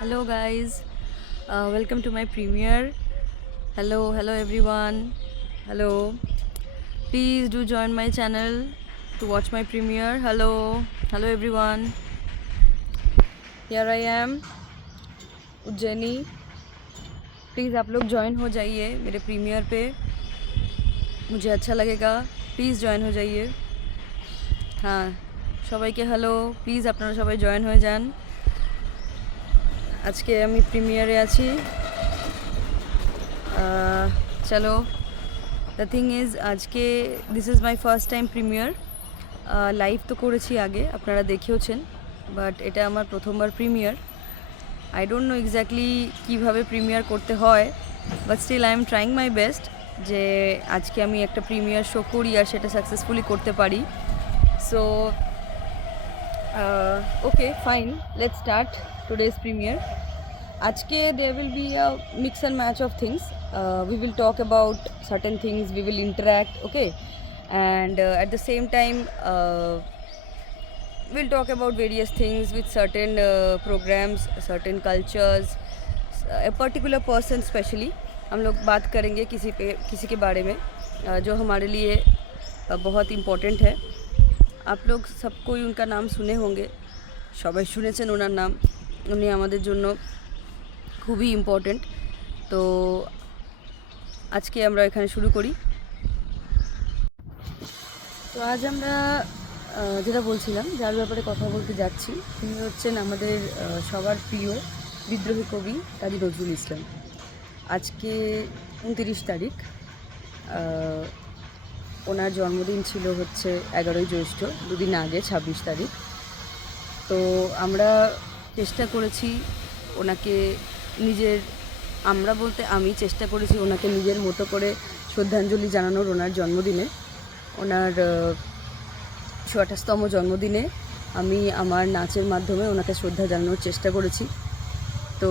Hello guys, welcome to my premiere. Hello everyone. Hello. Please do join my channel to watch my premiere. Hello everyone. Here I am, Ujjaini. Please आप लोग join हो जाइए मेरे premiere पे, मुझे अच्छा लगेगा. प्लीज़ জয়েন हो जाइए. হ্যাঁ, সবাইকে হ্যালো. প্লিজ আপনারা সবাই জয়েন হয়ে যান. আজকে আমি প্রিমিয়ারে আছি. চলো, দ্য থিং ইজ আজকে this is my first time premiere. Live তো করেছি আগে, আপনারা দেখেওছেন, বাট এটা আমার প্রথমবার প্রিমিয়ার. আই ডোন্ট নো এক্স্যাক্টলি কীভাবে প্রিমিয়ার করতে হয়, but still I am trying my best যে আজকে আমি একটা প্রিমিয়ার শো করি আর সেটা সাকসেসফুলি করতে পারি. So okay, fine, let's start today's premier. Ajke there will be a mix and match of things. We will talk about certain things, we will interact, okay, and at the same time we'll talk about various things with certain programs, certain cultures, a particular person specially. हम लोग बात करेंगे किसी के बारे में जो हमारे लिए बहुत इम्पोर्टेंट है. आप लोग सबको उनका नाम सुने होंगे, সবাই শুনেছেন ওনার নাম. উনি আমাদের জন্য খুবই ইম্পর্ট্যান্ট. তো আজকে আমরা এখানে শুরু করি. তো আজ আমরা যেটা বলছিলাম, যার ব্যাপারে কথা বলতে যাচ্ছি, তিনি হচ্ছেন আমাদের সবার প্রিয় বিদ্রোহী কবি কাজী নজরুল ইসলাম. আজকে 29 তারিখ. ওনার জন্মদিন ছিল হচ্ছে 11ই জ্যৈষ্ঠ, দুদিন আগে 26 তারিখ. তো আমরা চেষ্টা করেছি ওনাকে আমি চেষ্টা করেছি ওনাকে নিজের মতো করে শ্রদ্ধাঞ্জলি জানানোর. ওনার জন্মদিনে, ওনার 28তম জন্মদিনে আমি আমার নাচের মাধ্যমে ওনাকে শ্রদ্ধা জানানোর চেষ্টা করেছি. তো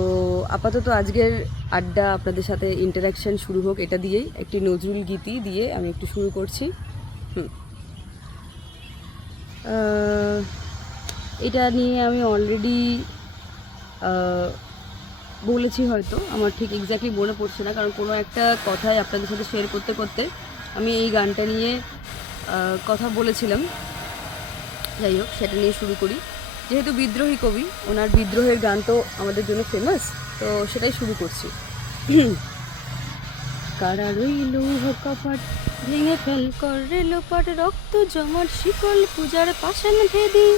আপাতত আজকের আড্ডা আপনাদের সাথে ইন্টারাকশান শুরু হোক এটা দিয়েই, একটি নজরুল গীতি দিয়ে আমি একটু শুরু করছি. এটা নিয়ে আমি অলরেডি বলেছি, হয়তো আমার ঠিক এক্স্যাক্টলি মনে পড়ছে না, কারণ কোনো একটা কথাই আপনাদের সাথে শেয়ার করতে করতে আমি এই গানটা নিয়ে কথা বলেছিলাম. যাই হোক, সেটা নিয়ে শুরু করি. যেহেতু বিদ্রোহী কবি, ওনার বিদ্রোহের গান তো আমাদের জন্য ফেমাস, তো সেটাই শুরু করছি. কারা রইল কপাট ভেঙে ফেল করে লোপাট, রক্ত জমাট শিকল পূজার পাশান ভেদি.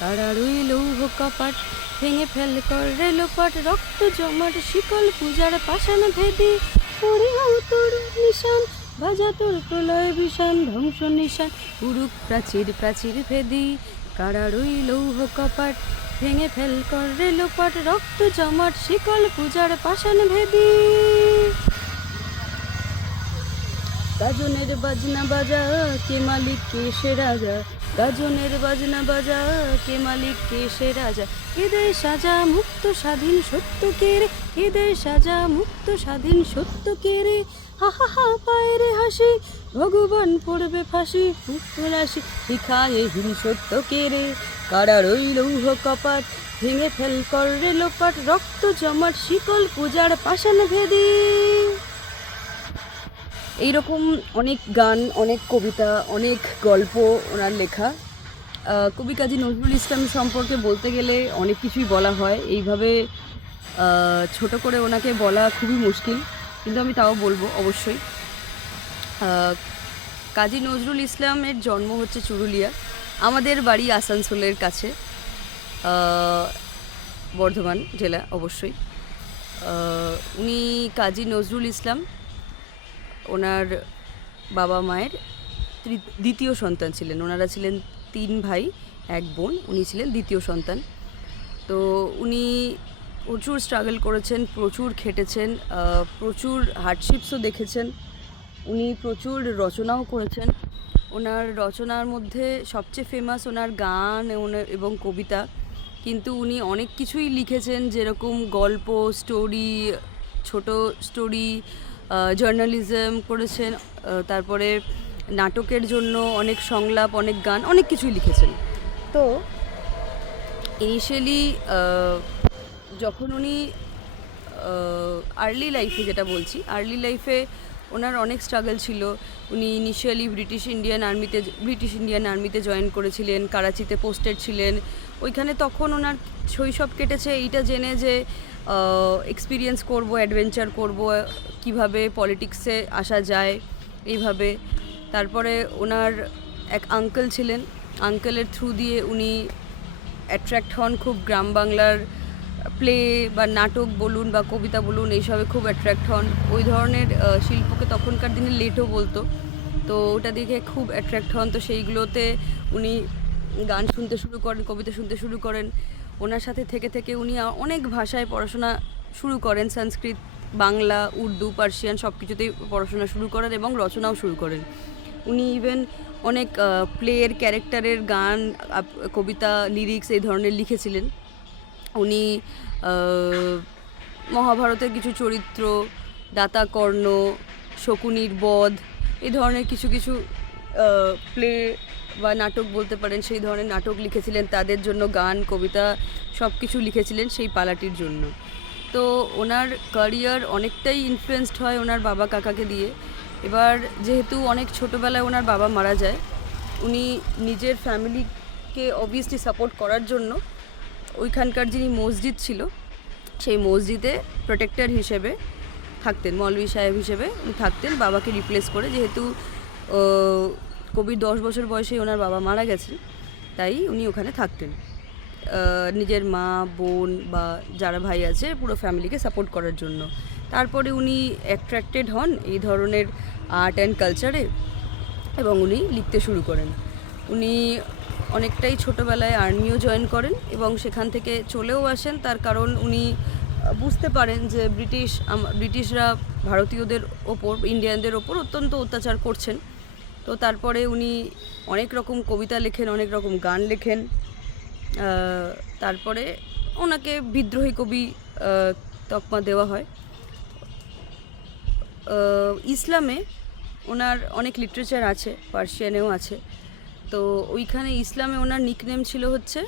কারা রইল কপাট ভেঙে ফেল করে লোপাট, রক্ত জমাট শিকল পূজার পাশান ভেদি. পড়িও তোর নিশান বাজা তোর প্রলয় বিষান, ধ্বংস নিশান উড়ুক প্রাচীর প্রাচীর ভেদি. কারা রইল কপাট ভেঙে ফেল করে লোপাট, রক্ত জমাট শিকল পূজার পাশান ভেদি. গাজনের বাজনা বাজা কে মালিক কে সে রাজা, গাজনের বাজনা বাজা কে মালিক কে সে রাজা. কেদে সাজা মুক্ত স্বাধীন সত্য কে রে, কেদে সাজা মুক্ত স্বাধীন সত্য কে রে. হা হা হা পায় রে হাসি, ভগবান পড়বে ফাঁসি, মুক্ত রাশি শিখায় হিন সত্য কে রে. কারা রইল কপাট ভেঙে ফেল করে লোপাট, রক্ত জমাট শিকল পূজার পাশান ভেদি. এইরকম অনেক গান, অনেক কবিতা, অনেক গল্প ওনার লেখা. কবি কাজী নজরুল ইসলাম সম্পর্কে বলতে গেলে অনেক কিছুই বলা হয়. এইভাবে ছোট করে ওনাকে বলা খুবই মুশকিল, কিন্তু আমি তাও বলবো অবশ্যই. কাজী নজরুল ইসলামের জন্ম হচ্ছে চুরুলিয়া, আমাদের বাড়ি আসানসোলের কাছে, বর্ধমান জেলা অবশ্যই. উনি কাজী নজরুল ইসলাম ওনার বাবা মায়ের দ্বিতীয় সন্তান ছিলেন. ওনারা ছিলেন 3 ভাই 1 বোন, উনি ছিলেন দ্বিতীয় সন্তান. তো উনি প্রচুর স্ট্রাগল করেছেন, প্রচুর খেটেছেন, প্রচুর হার্ডশিপসও দেখেছেন. উনি প্রচুর রচনাও করেছেন. ওনার রচনার মধ্যে সবচেয়ে ফেমাস ওনার গান এবং কবিতা, কিন্তু উনি অনেক কিছুই লিখেছেন, যেরকম গল্প, স্টোরি, ছোট স্টোরি, জার্নালিজম করেছেন, তারপরে নাটকের জন্য অনেক সংলাপ, অনেক গান, অনেক কিছুই লিখেছেন. তো ইনিশিয়ালি যখন উনি আর্লি লাইফে, যেটা বলছি আর্লি লাইফে ওনার অনেক স্ট্রাগল ছিল। উনি ইনিশিয়ালি ব্রিটিশ ইন্ডিয়ান আর্মিতে জয়েন করেছিলেন, কারাচিতে পোস্টেড ছিলেন ওইখানে। তখন ওনার শৈশব কেটেছে এইটা জেনে যে এক্সপিরিয়েন্স করব, অ্যাডভেঞ্চার করব, কিভাবে পলিটিক্সে আসা যায় এইভাবে। তারপরে ওনার এক আঙ্কেল ছিলেন, আঙ্কেলের থ্রু দিয়ে উনি অ্যাট্রাক্ট হন খুব গ্রাম বাংলার প্লে বা নাটক বলুন বা কবিতা বলুন, এইসবে খুব অ্যাট্রাক্ট হন। ওই ধরনের শিল্পকে তখনকার দিনে লেটও বলতো, তো ওটা দেখে খুব অ্যাট্রাক্ট হন। তো সেইগুলোতে উনি গান শুনতে শুরু করেন, কবিতা শুনতে শুরু করেন। ওনার সাথে থেকে থেকে উনি অনেক ভাষায় পড়াশোনা শুরু করেন, সংস্কৃত, বাংলা, উর্দু, পার্সিয়ান সব কিছুতেই পড়াশোনা শুরু করেন এবং রচনাও শুরু করেন। উনি ইভেন অনেক প্লেয়ের ক্যারেক্টারের গান, কবিতা, লিরিক্স এই ধরনের লিখেছিলেন। উনি মহাভারতের কিছু চরিত্র, দাতা কর্ণ, শকুনির বধ, এই ধরনের কিছু কিছু প্লে বা নাটক বলতে পারেন, সেই ধরনের নাটক লিখেছিলেন। তাদের জন্য গান, কবিতা সব কিছু লিখেছিলেন সেই পালাটির জন্য। তো ওনার ক্যারিয়ার অনেকটাই ইনফ্লুয়েসড হয় ওনার বাবা কাকাকে দিয়ে। এবার যেহেতু অনেক ছোটোবেলায় ওনার বাবা মারা যায়, উনি নিজের ফ্যামিলিকে অবভিয়াসলি সাপোর্ট করার জন্য ওইখানকার যিনি মসজিদ ছিল সেই মসজিদে প্রোটেক্টর হিসেবে থাকতেন, মৌলভী সাহেব হিসেবে উনি থাকতেন বাবাকে রিপ্লেস করে। যেহেতু কবির 10 বছর বয়সেই ওনার বাবা মারা গেছেন, তাই উনি ওখানে থাকতেন নিজের মা, বোন বা যারা ভাই আছে পুরো ফ্যামিলিকে সাপোর্ট করার জন্য। তারপরে উনি অ্যাট্রাক্টেড হন এই ধরনের আর্ট অ্যান্ড কালচারে এবং উনি লিখতে শুরু করেন। উনি অনেকটাই ছোটোবেলায় আর্মিও জয়েন করেন এবং সেখান থেকে চলেও আসেন। তার কারণ উনি বুঝতে পারেন যে ব্রিটিশরা ভারতীয়দের ওপর, ইন্ডিয়ানদের ওপর অত্যন্ত অত্যাচার করছেন। তো তারপরে উনি অনেক রকম কবিতা লেখেন, অনেক রকম গান লেখেন। তারপরে ওনাকে বিদ্রোহী কবি তকমা দেওয়া হয়। ইসলামে ওনার অনেক লিটারেচার আছে, পার্সিয়ানেও আছে। তো ওইখানে ইসলামে ওনার নিকনেম ছিল হচ্ছে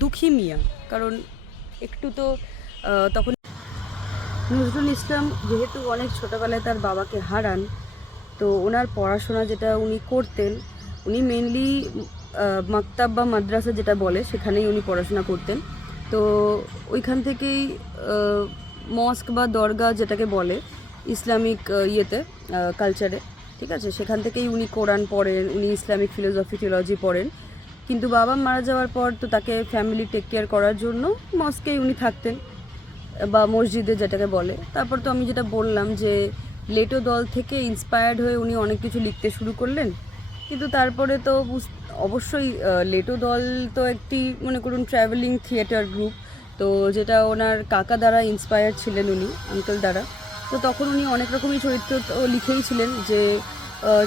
দুঃখী মিয়া, কারণ একটু তো তখন নজরুল ইসলাম যেহেতু অনেক ছোটোবেলায় তার বাবাকে হারান, তো ওনার পড়াশোনা যেটা উনি করতেন, উনি মেনলি মাকতাব বা মাদ্রাসা যেটা বলে সেখানেই উনি পড়াশোনা করতেন। তো ওইখান থেকেই মস্ক বা দরগা যেটাকে বলে ইসলামিক ইয়েতে কালচারে, ঠিক আছে, সেখান থেকেই উনি কোরআন পড়েন, উনি ইসলামিক ফিলোসফি থিওলজি পড়েন। কিন্তু বাবা মারা যাওয়ার পর তো তাকে ফ্যামিলি টেক কেয়ার করার জন্য মস্কেই উনি থাকতেন বা মসজিদে যেটাকে বলে। তারপর তো আমি যেটা বললাম যে লেটো দল থেকে ইন্সপায়ার্ড হয়ে উনি অনেক কিছু লিখতে শুরু করলেন। কিন্তু তারপরে তো অবশ্যই লেটো দল তো একটি মনে করুন ট্র্যাভেলিং থিয়েটার গ্রুপ, তো যেটা ওনার কাকা দ্বারা ইন্সপায়ার্ড ছিলেন, উনি আঙ্কেল দ্বারা। তো তখন উনি অনেক রকমই চরিত্র তো লিখেইছিলেন, যে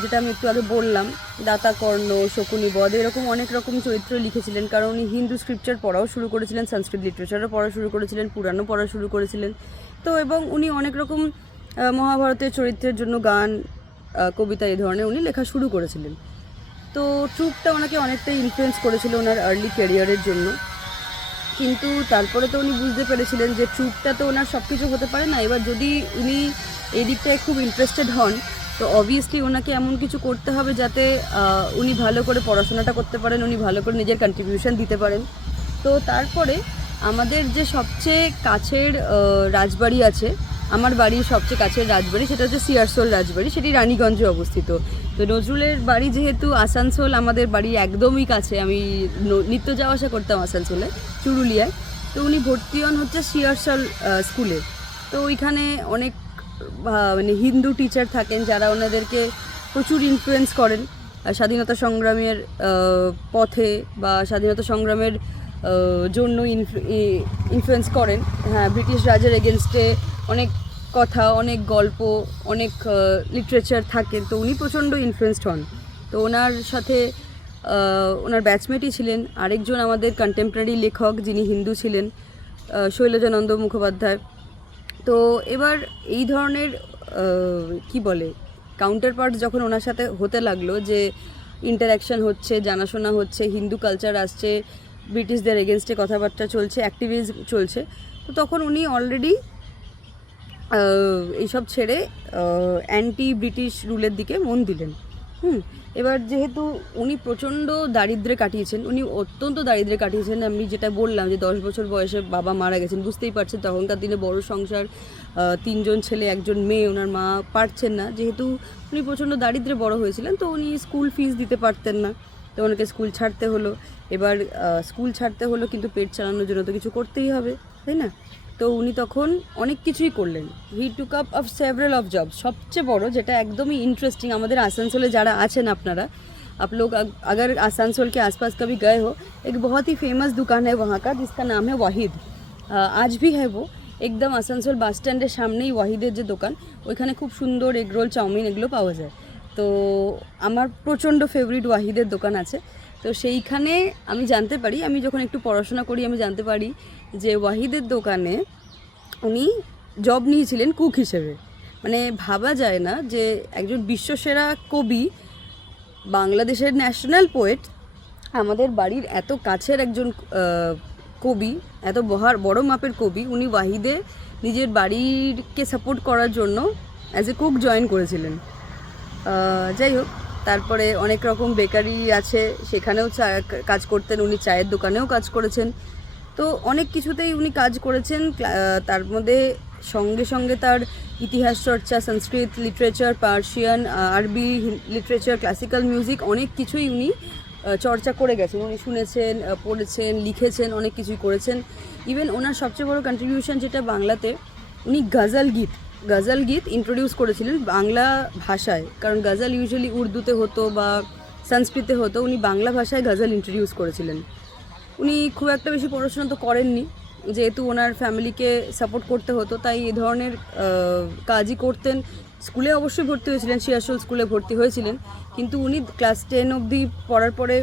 যেটা আমি একটু আগে বললাম, দাতা কর্ণ, শকুনি বধ, এরকম অনেক রকম চরিত্র লিখেছিলেন। কারণ উনি হিন্দু স্ক্রিপচার পড়াও শুরু করেছিলেন, সংস্কৃত লিটারেচারও পড়া শুরু করেছিলেন, পুরাণও পড়া শুরু করেছিলেন। তো এবং উনি অনেক রকম মহাভারতের চরিত্রের জন্য গান, কবিতা এই ধরনের উনি লেখা শুরু করেছিলেন। তো ট্রুপটা ওনাকে অনেকটাই ইনফ্লুয়েন্স করেছিল ওনার আর্লি ক্যারিয়ারের জন্য। কিন্তু তারপরে তো উনি বুঝতে পেরেছিলেন যে ট্রুপটা তো ওনার সব কিছু হতে পারে না। এবার যদি উনি এই দিকটায় খুব ইন্টারেস্টেড হন, তো অবভিয়াসলি ওনাকে এমন কিছু করতে হবে যাতে উনি ভালো করে পড়াশোনাটা করতে পারেন, উনি ভালো করে নিজের কন্ট্রিবিউশন দিতে পারেন। তো তারপরে আমাদের যে সবচেয়ে কাছের রাজবাড়ি আছে, আমার বাড়ির সবচেয়ে কাছের রাজবাড়ি, সেটা হচ্ছে সিয়ারসোল রাজবাড়ি, সেটি রানীগঞ্জে অবস্থিত। তো নজরুলের বাড়ি যেহেতু আসানসোল আমাদের বাড়ি একদমই কাছে, আমি নিত্য যাওয়া আসা করতাম আসানসোলে, চুরুলিয়ায়। তো উনি ভর্তি হন হচ্ছে সিয়ারসোল স্কুলে। তো ওইখানে অনেক মানে হিন্দু টিচার থাকেন যারা ওনাদেরকে প্রচুর ইনফ্লুয়েন্স করেন স্বাধীনতা সংগ্রামের পথে বা স্বাধীনতা সংগ্রামের জন্য ইনফ্লুয়েন্স করেন। হ্যাঁ, ব্রিটিশ রাজের এগেনস্টে অনেক কথা, অনেক গল্প, অনেক লিটারেচার থাকে। তো উনি প্রচণ্ড ইনফ্লুয়েসড হন। তো ওনার সাথে ওনার ব্যাচমেটই ছিলেন আরেকজন আমাদের কন্টেম্পোরারি লেখক, যিনি হিন্দু ছিলেন, শৈলজানন্দ মুখোপাধ্যায়। তো এবার এই ধরনের কি বলে কাউন্টার পার্ট যখন ওনার সাথে হতে লাগলো, যে ইন্টারাকশান হচ্ছে, জানাশোনা হচ্ছে, হিন্দু কালচার আসছে, ব্রিটিশদের এগেনস্টে কথাবার্তা চলছে, অ্যাক্টিভিজম চলছে। তো তখন উনি অলরেডি এইসব ছেড়ে অ্যান্টি ব্রিটিশ রুলের দিকে মন দিলেন। এবার যেহেতু উনি প্রচণ্ড দারিদ্র্যে কাটিয়েছেন, উনি অত্যন্ত দারিদ্র্যে কাটিয়েছেন। আমি যেটা বললাম যে 10 বছর বয়সে বাবা মারা গেছেন, বুঝতেই পারছেন তখনকার দিনে বড় সংসার, 3জন ছেলে 1জন মেয়ে, ওনার মা পারছেন না। যেহেতু উনি প্রচণ্ড দারিদ্র্যে বড় হয়েছিলেন, তো উনি স্কুল ফিস দিতে পারতেন না, তো ওনাকে স্কুল ছাড়তে হলো। এবার স্কুল ছাড়তে হলো, কিন্তু পেট চালানোর জন্য তো কিছু করতেই হবে, তাই না? তো উনি তখন অনেক কিছুই করলেন। He took up of several of job. সবচেয়ে বড় যেটা একদমই ইন্টারেস্টিং, আমাদের আসানসোলে যারা আছেন আপনারা, आप लोग अगर आसनसोल के आसपास कभी गए हो, एक बहुत ही फेमस दुकान है वहाँ का जिसका नाम है वाहिद। आज भी है वो, একদম আসানসোল বাস স্ট্যান্ডের সামনেই ওয়াহিদের যে দোকান, ওইখানে খুব সুন্দর এগরোল, চাউমিন এগুলো পাওয়া যায়। তো আমার প্রচণ্ড ফেভারিট ওয়াহিদের দোকান আছে। তো সেইখানে আমি জানতে পারি, আমি যখন একটু পড়াশোনা করি আমি জানতে পারি যে ওয়াহিদের দোকানে উনি জব নিয়েছিলেন কুক হিসেবে। মানে ভাবা যায় না যে একজন বিশ্বসেরা কবি, বাংলাদেশের ন্যাশনাল পোয়েট, আমাদের বাড়ির এত কাছের একজন কবি, এত বড় মাপের কবি, উনি ওয়াহিদে নিজের বাড়িকে সাপোর্ট করার জন্য অ্যাজ এ কুক জয়েন করেছিলেন। যাই হোক, তারপরে অনেক রকম বেকারি আছে, সেখানেও কাজ করতেন উনি, চায়ের দোকানেও কাজ করেছেন। তো অনেক কিছুতেই উনি কাজ করেছেন। তার মধ্যে সঙ্গে সঙ্গে তার ইতিহাস চর্চা, সংস্কৃত লিটারেচার, পার্সিয়ান, আরবি লিটারেচার, ক্লাসিক্যাল মিউজিক, অনেক কিছুই উনি চর্চা করে গেছেন। উনি শুনেছেন, পড়েছেন, লিখেছেন, অনেক কিছুই করেছেন। ইভেন ওনার সবচেয়ে বড় কন্ট্রিবিউশন যেটা বাংলাতে, উনি গজল গীত ইন্ট্রোডিউস করেছিলেন বাংলা ভাষায়। কারণ গজল ইউজুয়ালি উর্দুতে হতো বা সংস্কৃতে হতো, উনি বাংলা ভাষায় গজল ইন্ট্রোডিউস করেছিলেন। উনি খুব একটা বেশি পড়াশোনা তো করেননি, যেহেতু ওনার ফ্যামিলিকে সাপোর্ট করতে হতো, তাই এই ধরনের কাজই করতেন। স্কুলে অবশ্যই ভর্তি হয়েছিলেন, শিয়াসল স্কুলে ভর্তি হয়েছিলেন, কিন্তু উনি ক্লাস 10 অবধি পড়ার পরে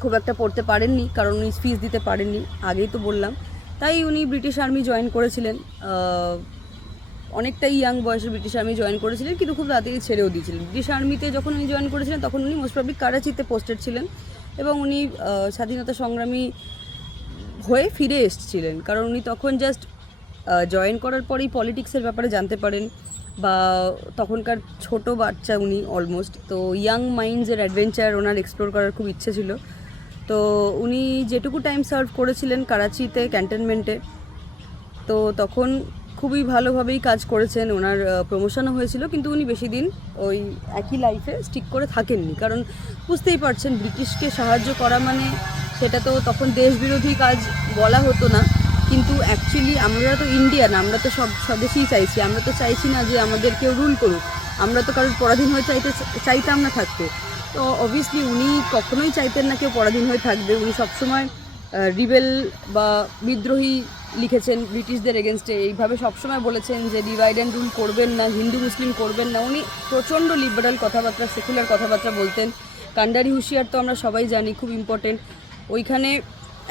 খুব একটা পড়তে পারেননি, কারণ উনি ফিস দিতে পারেননি, আগেই তো বললাম। তাই উনি ব্রিটিশ আর্মি জয়েন করেছিলেন, অনেকটাই ইয়াং বয়সে ব্রিটিশ আর্মি জয়েন করেছিলেন, কিন্তু খুব তাড়াতাড়ি ছেড়েও দিয়েছিলেন। ব্রিটিশ আর্মিতে যখন উনি জয়েন করেছিলেন তখন উনি মোস্ট প্রবলি করাচিতে পোস্টেড ছিলেন, এবং উনি স্বাধীনতা সংগ্রামী হয়ে ফিরে এসেছিলেন। কারণ উনি তখন জাস্ট জয়েন করার পরেই পলিটিক্সের ব্যাপারে জানতে পারেন, বা তখনকার ছোট বাচ্চা উনি অলমোস্ট, তো ইয়াং মাইন্ডসের অ্যাডভেঞ্চার ওনার এক্সপ্লোর করার খুব ইচ্ছে ছিল। তো উনি যেটুকু টাইম সার্ভ করেছিলেন করাচিতে ক্যান্টনমেন্টে, তো তখন খুবই ভালোভাবেই কাজ করেছেন, ওনার প্রমোশনও হয়েছিল, কিন্তু উনি বেশি দিন ওই একই লাইফে স্টিক করে থাকেননি। কারণ বুঝতেই পারছেন, ব্রিটিশকে সাহায্য করা মানে সেটা তো তখন দেশবিরোধী কাজ বলা হতো না, কিন্তু অ্যাকচুয়ালি আমরা তো ইন্ডিয়ান, আমরা তো সব স্বদেশেই চাইছি, আমরা তো চাইছি না যে আমাদের কেউ রুল করুক, আমরা তো কারোর পরাধীন হয়ে চাইতাম না থাকতে। তো অবভিয়াসলি উনি কখনোই চাইতেন না কেউ পরাধীন হয়ে থাকবে। উনি সবসময় রিবেল বা বিদ্রোহী লিখেছেন ব্রিটিশদের এগেনস্টে, এইভাবে সবসময় বলেছেন যে ডিভাইড অ্যান্ড রুল করবেন না, হিন্দু মুসলিম করবেন না। উনি প্রচণ্ড লিবারাল কথাবার্তা, সেকুলার কথাবার্তা বলতেন। কান্ডারি হুঁশিয়ার তো আমরা সবাই জানি, খুব ইম্পর্টেন্ট। ওইখানে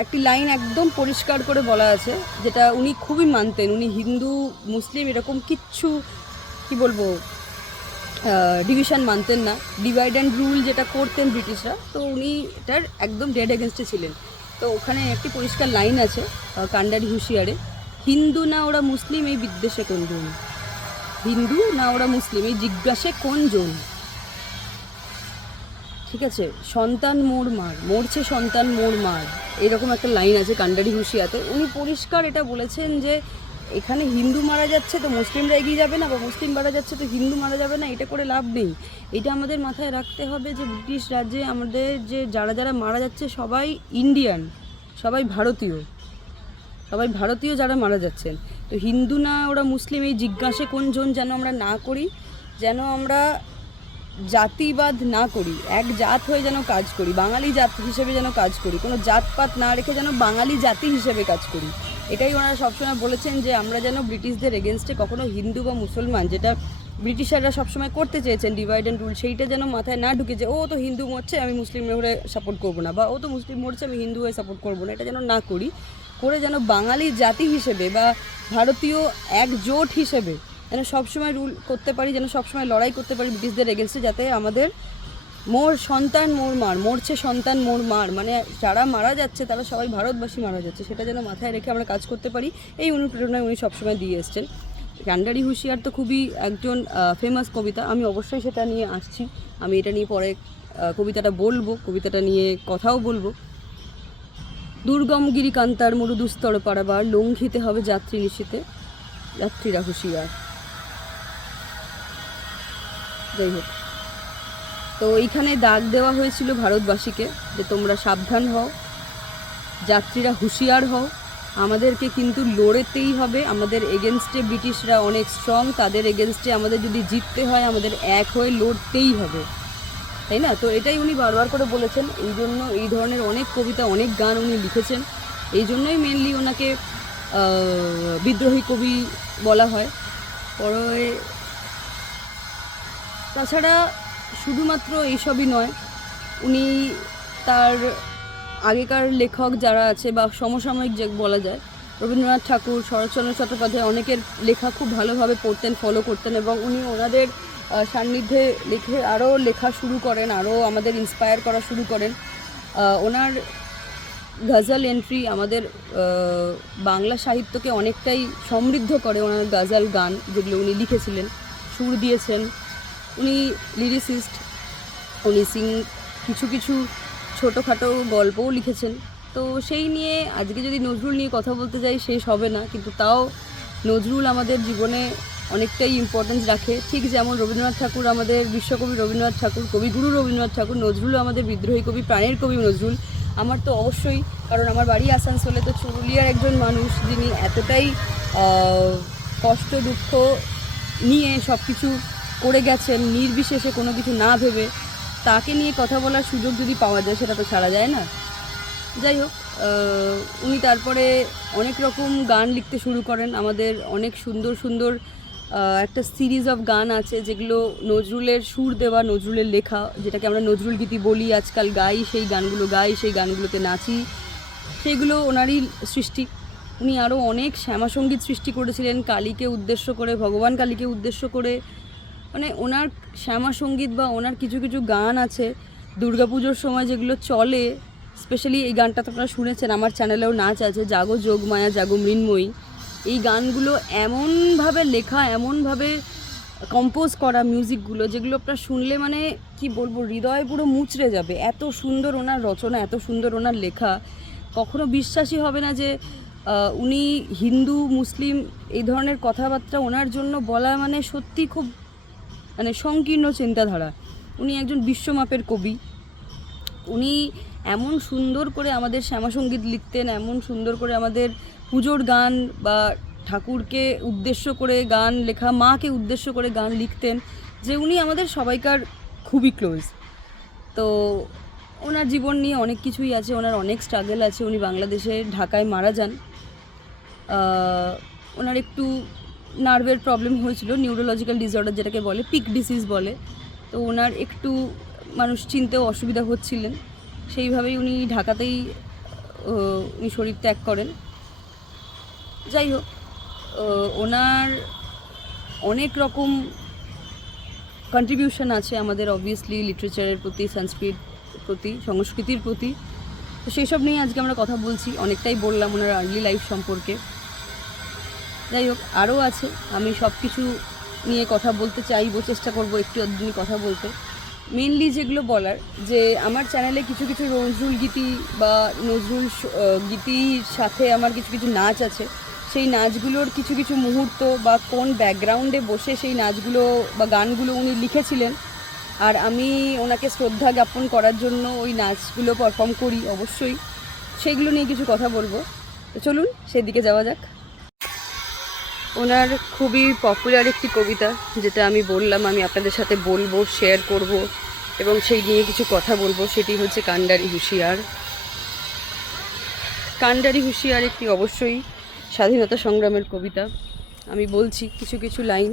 একটি লাইন একদম পরিষ্কার করে বলা আছে, যেটা উনি খুবই মানতেন। উনি হিন্দু মুসলিম এরকম কিচ্ছু, কি বলবো, ডিভিশন মানতেন না। ডিভাইড অ্যান্ড রুল যেটা করতেন ব্রিটিশরা, তো উনি এটার একদম ডেড এগেনস্টে ছিলেন। তো ওখানে একটি পরিষ্কার লাইন আছে কান্ডারি হুঁশিয়ারে, হিন্দু না ওরা মুসলিম এই বিদ্বেষে কোন জন, হিন্দু না ওরা মুসলিম এই জিজ্ঞাসে কোন জন। ঠিক আছে, সন্তান মোর মার, মরছে সন্তান মোর মার, এরকম একটা লাইন আছে কান্ডারি হুঁশিয়াতে। উনি পরিষ্কার এটা বলেছেন যে এখানে হিন্দু মারা যাচ্ছে তো মুসলিমরা এগিয়ে যাবে না, বা মুসলিম মারা যাচ্ছে তো হিন্দু মারা যাবে না, এটা করে লাভ নেই। এটা আমাদের মাথায় রাখতে হবে যে ব্রিটিশ রাজ্যে আমাদের যে যারা মারা যাচ্ছে সবাই ইন্ডিয়ান, সবাই ভারতীয় যারা মারা যাচ্ছেন। তো হিন্দু না ওরা মুসলিম এই জিজ্ঞাসে কোন জন যেন আমরা না করি, যেন আমরা জাতিবাদ না করি, এক জাত হয়ে যেন কাজ করি, বাঙালি জাত হিসেবে যেন কাজ করি, কোনো জাতপাত না রেখে যেন বাঙালি জাতি হিসেবে কাজ করি। এটাই ওনারা সবসময় বলেছেন, যে আমরা যেন ব্রিটিশদের এগেনস্টে কখনো হিন্দু বা মুসলমান, যেটা ব্রিটিশাররা সবসময় করতে চেয়েছেন ডিভাইড অ্যান্ড রুল, সেইটা যেন মাথায় না ঢুকে যে ও তো হিন্দু মরছে আমি মুসলিম হয়ে সাপোর্ট করবো না, বা ও তো মুসলিম মরছে আমি হিন্দু হয়ে সাপোর্ট করবো না, এটা যেন না করি। করে যেন বাঙালি জাতি হিসেবে বা ভারতীয় একজোট হিসেবে যেন সবসময় রুল করতে পারি, যেন সবসময় লড়াই করতে পারি ব্রিটিশদের এগেনস্টে, যাতে আমাদের মোর সন্তান মোর মার, মরছে সন্তান মোর মার, মানে যারা মারা যাচ্ছে তারা সবাই ভারতবাসী মারা যাচ্ছে, সেটা যেন মাথায় রেখে আমরা কাজ করতে পারি, এই অনুপ্রেরণায় উনি সবসময় দিয়ে এসছেন। কান্ডারি হুঁশিয়ার তো খুবই একজন ফেমাস কবিতা, আমি অবশ্যই সেটা নিয়ে আসছি, আমি এটা নিয়ে পরে কবিতাটা বলবো, কবিতাটা নিয়ে কথাও বলবো। দুর্গম গিরি কান্তার মরু দুস্তর পারাবার, লঙ্ঘিতে হবে যাত্রী নিশীতে যাত্রীরা হুঁশিয়ার। যাই হোক, তো এইখানে ডাক দেওয়া হয়েছিল ভারতবাসীকে যে তোমরা সাবধান হও, যাত্রীরা হুঁশিয়ার হও, আমাদেরকে কিন্তু লড়তেই হবে, আমাদের এগেনস্টে ব্রিটিশরা অনেক স্ট্রং, তাদের এগেনস্টে আমাদের যদি জিততে হয় আমাদের এক হয়ে লড়তেই হবে, তাই না? তো এটাই উনি বারবার করে বলেছেন, এই জন্য এই ধরনের অনেক কবিতা অনেক গান উনি লিখেছেন, এই জন্যই মেনলি ওনাকে বিদ্রোহী কবি বলা হয়। পরে তাছাড়া শুধুমাত্র এইসবই নয়, উনি তার আগেকার লেখক যারা আছে বা সমসাময়িক যে বলা যায়, রবীন্দ্রনাথ ঠাকুর, শরৎচন্দ্র চট্টোপাধ্যায়, অনেকের লেখা খুব ভালোভাবে পড়তেন, ফলো করতেন, এবং উনি ওনাদের সান্নিধ্যে আরও লেখা শুরু করেন, আরও আমাদের ইন্সপায়ার করা শুরু করেন। ওনার গজল এন্ট্রি আমাদের বাংলা সাহিত্যকে অনেকটাই সমৃদ্ধ করে, ওনার গজল গান যেগুলো উনি লিখেছিলেন, সুর দিয়েছেন, উনি লিরিসিস্ট, উনি কিছু কিছু ছোটোখাটো গল্পও লিখেছেন। তো সেই নিয়ে আজকে যদি নজরুল নিয়ে কথা বলতে যাই শেষ হবে না, কিন্তু তাও নজরুল আমাদের জীবনে অনেকটাই ইম্পর্টেন্স রাখে, ঠিক যেমন রবীন্দ্রনাথ ঠাকুর আমাদের বিশ্বকবি রবীন্দ্রনাথ ঠাকুর, কবিগুরু রবীন্দ্রনাথ ঠাকুর, নজরুলও আমাদের বিদ্রোহী কবি, প্রাণের কবি নজরুল। আমার তো অবশ্যই, কারণ আমার বাড়ি আসানসোলে, তো চুরুলিয়ার একজন মানুষ যিনি এতটাই কষ্ট দুঃখ নিয়ে সব কিছু করে গেছেন, নির্বিশেষে কোনো কিছু না ভেবে, তাকে নিয়ে কথা বলার সুযোগ যদি পাওয়া যায় সেটা তো ছাড়া যায় না। যাই হোক, উনি তারপরে অনেক রকম গান লিখতে শুরু করেন, আমাদের অনেক সুন্দর সুন্দর একটা সিরিজ অফ গান আছে যেগুলো নজরুলের সুর দেওয়া, নজরুলের লেখা, যেটাকে আমরা নজরুল গীতি বলি, আজকাল গাই, সেই গানগুলোতে নাচি, সেইগুলো ওনারই সৃষ্টি। উনি আরও অনেক শ্যামাসঙ্গীত সৃষ্টি করেছিলেন কালীকে উদ্দেশ্য করে, ভগবান কালীকে উদ্দেশ্য করে, মানে ওনার শ্যামাসঙ্গীত বা ওনার কিছু কিছু গান আছে দুর্গাপুজোর সময় যেগুলো চলে, স্পেশালি এই গানটা তো আপনারা শুনেছেন, আমার চ্যানেলেও নাচ আছে, জাগো যোগমায়া জাগো মৃন্ময়ী। এই গানগুলো এমনভাবে লেখা, এমনভাবে কম্পোজ করা মিউজিকগুলো, যেগুলো আপনারা শুনলে মানে কি বলবো, হৃদয় পুরো মুচড়ে যাবে, এত সুন্দর ওনার রচনা, এত সুন্দর ওনার লেখা। কখনো বিশ্বাসই হবে না যে উনি হিন্দু মুসলিম এই ধরনের কথাবার্তা ওনার জন্য বলা মানে সত্যি খুব মানে সংকীর্ণ চিন্তাধারা। উনি একজন বিশ্বমাপের কবি, উনি এমন সুন্দর করে আমাদের শ্যামাসঙ্গীত লিখতেন, এমন সুন্দর করে আমাদের পুজোর গান বা ঠাকুরকে উদ্দেশ্য করে গান লেখা, মাকে উদ্দেশ্য করে গান লিখতেন, যে উনি আমাদের সবাইকার খুবই ক্লোজ। তো ওনার জীবন নিয়ে অনেক কিছুই আছে, ওনার অনেক স্ট্রাগল আছে। উনি বাংলাদেশে ঢাকায় মারা যান, ওনার একটু নার্ভের প্রবলেম হয়েছিল, নিউরোলজিক্যাল ডিসঅর্ডার যেটাকে বলে, পিক ডিসিজ বলে। তো ওনার একটু মানুষ চিনতেও অসুবিধা হচ্ছিলেন, সেইভাবেই উনি ঢাকাতেই উনি শরীর ত্যাগ করেন। যাই হোক, ওনার অনেক রকম কন্ট্রিবিউশন আছে আমাদের অবভিয়াসলি লিটারেচারের প্রতি, সংস্কৃত প্রতি, সংস্কৃতির প্রতি। তো সেই সব নিয়ে আজকে আমরা কথা বলছি, অনেকটাই বললাম ওনার আর্লি লাইফ সম্পর্কে। যাই হোক, আরও আছে, আমি সব কিছু নিয়ে কথা বলতে চাইবো, চেষ্টা করব একটু একদিনই কথা বলতে। মেনলি যেগুলো বলার, যে আমার চ্যানেলে কিছু কিছু নজরুল গীতি বা নজরুল গীতির সাথে আমার কিছু কিছু নাচ আছে, সেই নাচগুলোর কিছু কিছু মুহূর্ত বা কোন ব্যাকগ্রাউন্ডে বসে সেই নাচগুলো বা গানগুলো উনি লিখেছিলেন, আর আমি ওনাকে শ্রদ্ধা জ্ঞাপন করার জন্য ওই নাচগুলো পারফর্ম করি, অবশ্যই সেইগুলো নিয়ে কিছু কথা বলবো। তো চলুন সেদিকে যাওয়া যাক। ওনার খুবই পপুলার একটি কবিতা, যেটা আমি বললাম আমি আপনাদের সাথে বলবো, শেয়ার করব এবং সেই নিয়ে কিছু কথা বলবো, সেটি হচ্ছে কান্ডারি হুঁশিয়ার। কান্ডারি হুঁশিয়ার একটি অবশ্যই স্বাধীনতা সংগ্রামের কবিতা। আমি বলছি কিছু কিছু লাইন,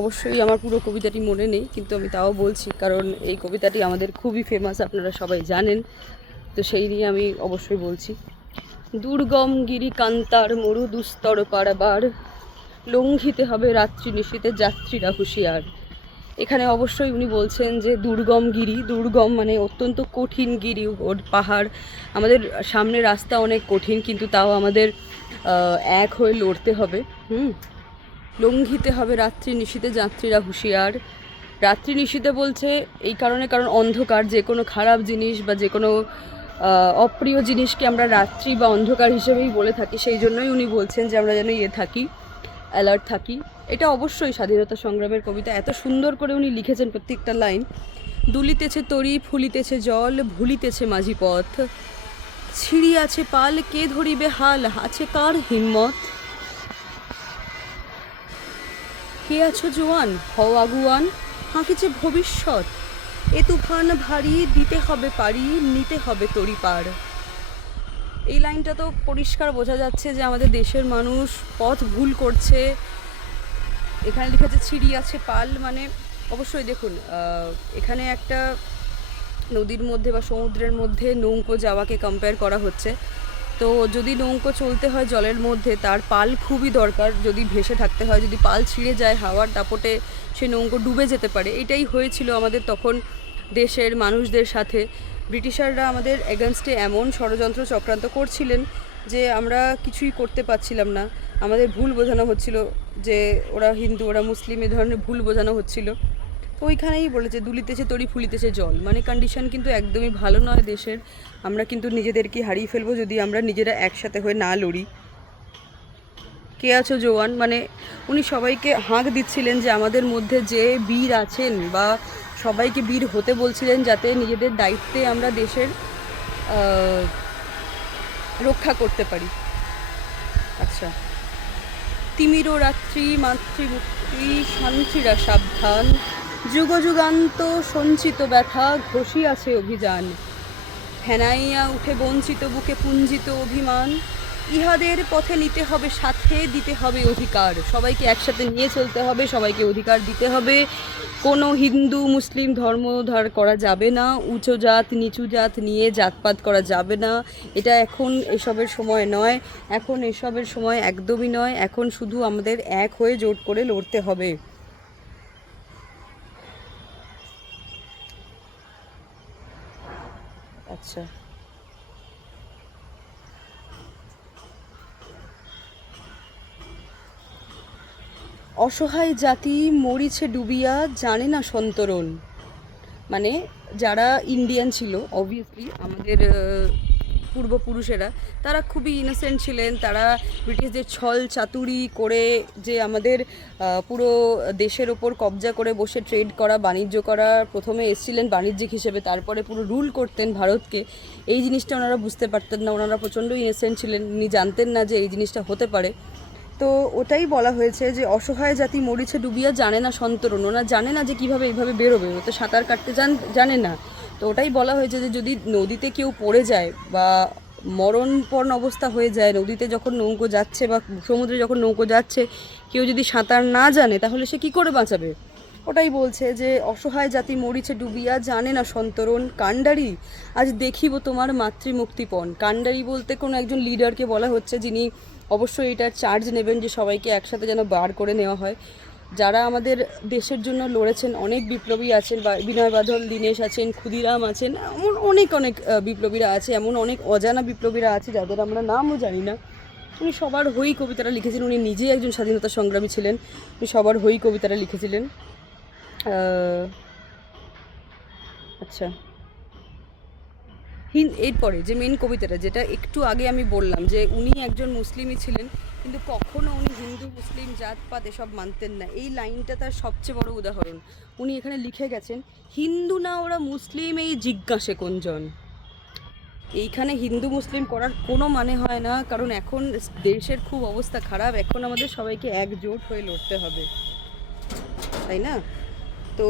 অবশ্যই আমার পুরো কবিতাটি মনে নেই, কিন্তু আমি তাও বলছি কারণ এই কবিতাটি আমাদের খুবই ফেমাস, আপনারা সবাই জানেন, তো সেই নিয়ে আমি অবশ্যই বলছি। দুর্গম গিরি কান্তার মরু দুস্তর পারাবার, লঙ্ঘিতে হবে রাত্রি নিশীতে যাত্রীরা হুঁশিয়ার। এখানে অবশ্যই উনি বলছেন যে দুর্গম গিরি, দুর্গম মানে অত্যন্ত কঠিন গিরি ওর পাহাড়। আমাদের সামনে রাস্তা অনেক কঠিন, কিন্তু তাও আমাদের এক হয়ে লড়তে হবে। লঙ্ঘিতে হবে রাত্রি নিশীথে যাত্রীরা হুঁশিয়ার। রাত্রি নিশীথে বলছে এই কারণে, কারণ অন্ধকার, যে কোনো খারাপ জিনিস বা যে কোনো অপ্রিয় জিনিসকে আমরা রাত্রি বা অন্ধকার হিসেবেই বলে থাকি, সেই জন্যই উনি বলছেন যে আমরা যেন থাকি, অ্যালার্ট থাকি। এটা অবশ্যই স্বাধীনতা সংগ্রামের কবিতা, এত সুন্দর করে উনি লিখেছেন প্রত্যেকটা লাইন। দুলিতেছে তরি, ফুলিতেছে জল, ভুলিতেছে মাঝি পথ, ছিড়িয়াছে পাল, কে ধরিবে হাল, আছে কার হিম্মত। কে আছো জোয়ান, হও আগুয়ান, হাঁকিছে ভবিষ্যৎ, এ তুফান ভারী, দিতে হবে পারি, নিতে হবে তরি পার। এই লাইনটা তো পরিষ্কার বোঝা যাচ্ছে যে আমাদের দেশের মানুষ পথ ভুল করছে। এখানে লিখেছে ছিড়ি আছে পাল, মানে অবশ্যই দেখুন এখানে একটা নদীর মধ্যে বা সমুদ্রের মধ্যে নৌকো যাওয়াকে কম্পেয়ার করা হচ্ছে। তো যদি নৌকো চলতে হয় জলের মধ্যে, তার পাল খুবই দরকার। যদি ভেসে থাকতে হয়, যদি পাল ছিঁড়ে যায় হাওয়ার দাপটে, সে নৌকো ডুবে যেতে পারে। এটাই হয়েছিল আমাদের তখন দেশের মানুষদের সাথে। ব্রিটিশাররা আমাদের এগেনস্টে এমন ষড়যন্ত্র চক্রান্ত করছিলেন যে আমরা কিছুই করতে পারছিলাম না। আমাদের ভুল বোঝানো হচ্ছিল যে ওরা হিন্দু, ওরা মুসলিম, এ ধরনের ভুল বোঝানো হচ্ছিল। তো ওইখানেই বলেছে দুলিতেছে তরি, ফুলিতেছে জল, মানে কন্ডিশন কিন্তু একদমই ভালো নয় দেশের। আমরা কিন্তু নিজেদেরকে হারিয়ে ফেলবো যদি আমরা নিজেরা একসাথে হয়ে না লড়ি। কে আছো জওয়ান, মানে উনি সবাইকে হাঁক দিচ্ছিলেন যে আমাদের মধ্যে যে বীর আছেন, বা সবাইকে বীর হতে বলছিলেন, যাতে নিজেদের দায়িত্বে আমরা দেশের রক্ষা করতে পারি। আচ্ছা, তিমির রাত্রি, মাতৃমুক্তি, শান্তিরা সাবধান, যুগ যুগান্ত সঞ্চিত ব্যথা, ঘষিয়াছে অভিযান, ফেনাইয়া উঠে বঞ্চিত বুকে পুঞ্জিত অভিমান, ইহাদের পথে নিতে হবে সাথে, দিতে হবে অধিকার। সবাইকে একসাথে নিয়ে চলতে হবে, সবাইকে অধিকার দিতে হবে। কোনো হিন্দু মুসলিম ধর্মধার করা যাবে না, উঁচু জাত নিচু জাত নিয়ে জাতপাত করা যাবে না। এটা এখন এসবের সময় নয়, এখন এসবের সময় একদমই নয়। এখন শুধু আমাদের এক হয়ে জোট করে লড়তে হবে। আচ্ছা, অসহায় জাতি মরিছে ডুবিয়া, জানে না সন্তরণ। মানে যারা ইন্ডিয়ান ছিল, অবভিয়াসলি আমাদের পূর্বপুরুষেরা, তারা খুবই ইনোসেন্ট ছিলেন। তারা ব্রিটিশদের ছল চাতুরি করে যে আমাদের পুরো দেশের ওপর কবজা করে বসে ট্রেড করা, বাণিজ্য করা, প্রথমে এসেছিলেন বাণিজ্যিক হিসেবে, তারপরে পুরো রুল করতেন ভারতকে। এই জিনিসটা ওনারা বুঝতে পারতেন না, ওনারা প্রচণ্ড ইনোসেন্ট ছিলেন, উনি জানতেন না যে এই জিনিসটা হতে পারে। তো ওটাই বলা হয়েছে যে অসহায় জাতি মরিছে ডুবিয়া, জানে না সন্তরণ। ওরা জানে না যে কীভাবে এইভাবে বেরোবে, ও তো সাঁতার কাটতে জানে না। তো ওটাই বলা হয়েছে যে যদি নদীতে কেউ পড়ে যায় বা মরণপণ অবস্থা হয়ে যায়, নদীতে যখন নৌকো যাচ্ছে বা সমুদ্রে যখন নৌকো যাচ্ছে, কেউ যদি সাঁতার না জানে তাহলে সে কী করে বাঁচাবে। ওটাই বলছে যে অসহায় জাতি মরিছে ডুবিয়া, জানে না সন্তরণ, কাণ্ডারি আজ দেখিব তোমার মাতৃমুক্তিপণ। কাণ্ডারি বলতে কোনো একজন লিডারকে বলা হচ্ছে, যিনি অবশ্যই এটার চার্জ নেবেন যে সবাইকে একসাথে যেন বার করে নেওয়া হয়। যারা আমাদের দেশের জন্য লড়েছেন, অনেক বিপ্লবী আছেন, বা বিনয় বাদল দীনেশ আছেন, ক্ষুদিরাম আছেন, এমন অনেক অনেক বিপ্লবীরা আছে, এমন অনেক অজানা বিপ্লবীরা আছে যাদের আমরা নামও জানি না। উনি সবার হই কবিতাটা লিখেছিলেন, উনি নিজেই একজন স্বাধীনতা সংগ্রামী ছিলেন, উনি সবার হই কবিতাটা লিখেছিলেন। আচ্ছা, এরপরে যে মেন কবিতাটা, যেটা একটু আগে আমি বললাম যে উনি একজন মুসলিমই ছিলেন, কিন্তু কখনো উনি হিন্দু মুসলিম জাতপাত এসব মানতেন না। এই লাইনটা তার সবচেয়ে বড় উদাহরণ। উনি এখানে লিখে গেছেন, হিন্দু না ওরা মুসলিম, এই জিজ্ঞাসে কোনজন। এইখানে হিন্দু মুসলিম করার কোনো মানে হয় না, কারণ এখন দেশের খুব অবস্থা খারাপ। এখন আমাদের সবাইকে একজোট হয়ে লড়তে হবে, তাই না? তো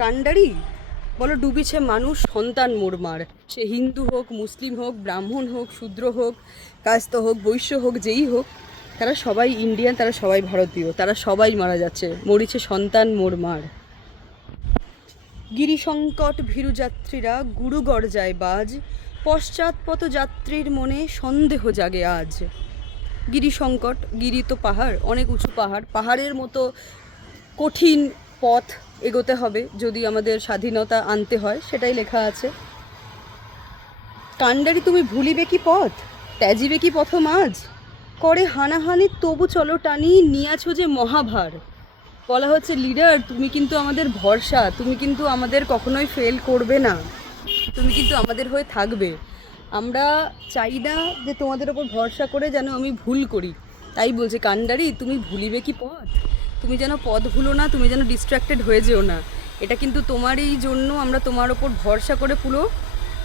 কাণ্ডারি বলো ডুবিছে মানুষ সন্তান মোরমার, সে হিন্দু হোক, মুসলিম হোক, ব্রাহ্মণ হোক, শূদ্র হোক, কাস্ত হোক, বৈশ্য হোক, যেই হোক, তারা সবাই ইন্ডিয়ান, তারা সবাই ভারতীয়, তারা সবাই মারা যাচ্ছে, মরিছে সন্তান মোরমার। গিরিসংকট ভীরু যাত্রীরা গুরু গর্জায় বাজ, পশ্চাৎপত যাত্রীর মনে সন্দেহ জাগে আজ। গিরিসংকট, গিরি তো পাহাড়, অনেক উঁচু পাহাড়, পাহাড়ের মতো কঠিন পথ এগোতে হবে যদি আমাদের স্বাধীনতা আনতে হয়, সেটাই লেখা আছে। কাণ্ডারি তুমি ভুলিবে কি পথ, ত্যাজিবে কি পথ মাঝ, করে হানাহানি তবু চলো টানি, নিয়াছো যে মহাভার। বলা হচ্ছে লিডার তুমি কিন্তু আমাদের ভরসা, তুমি কিন্তু আমাদের কখনোই ফেল করবে না, তুমি কিন্তু আমাদের হয়ে থাকবে। আমরা চাই না যে তোমাদের ওপর ভরসা করে যেন আমি ভুল করি। তাই বলছে কাণ্ডারি তুমি ভুলিবে কি পথ, তুমি যেন পথ ভুলো না, তুমি যেন ডিস্ট্র্যাক্টেড হয়ে যেও না। এটা কিন্তু তোমারই জন্য আমরা তোমার ওপর ভরসা করে পুরো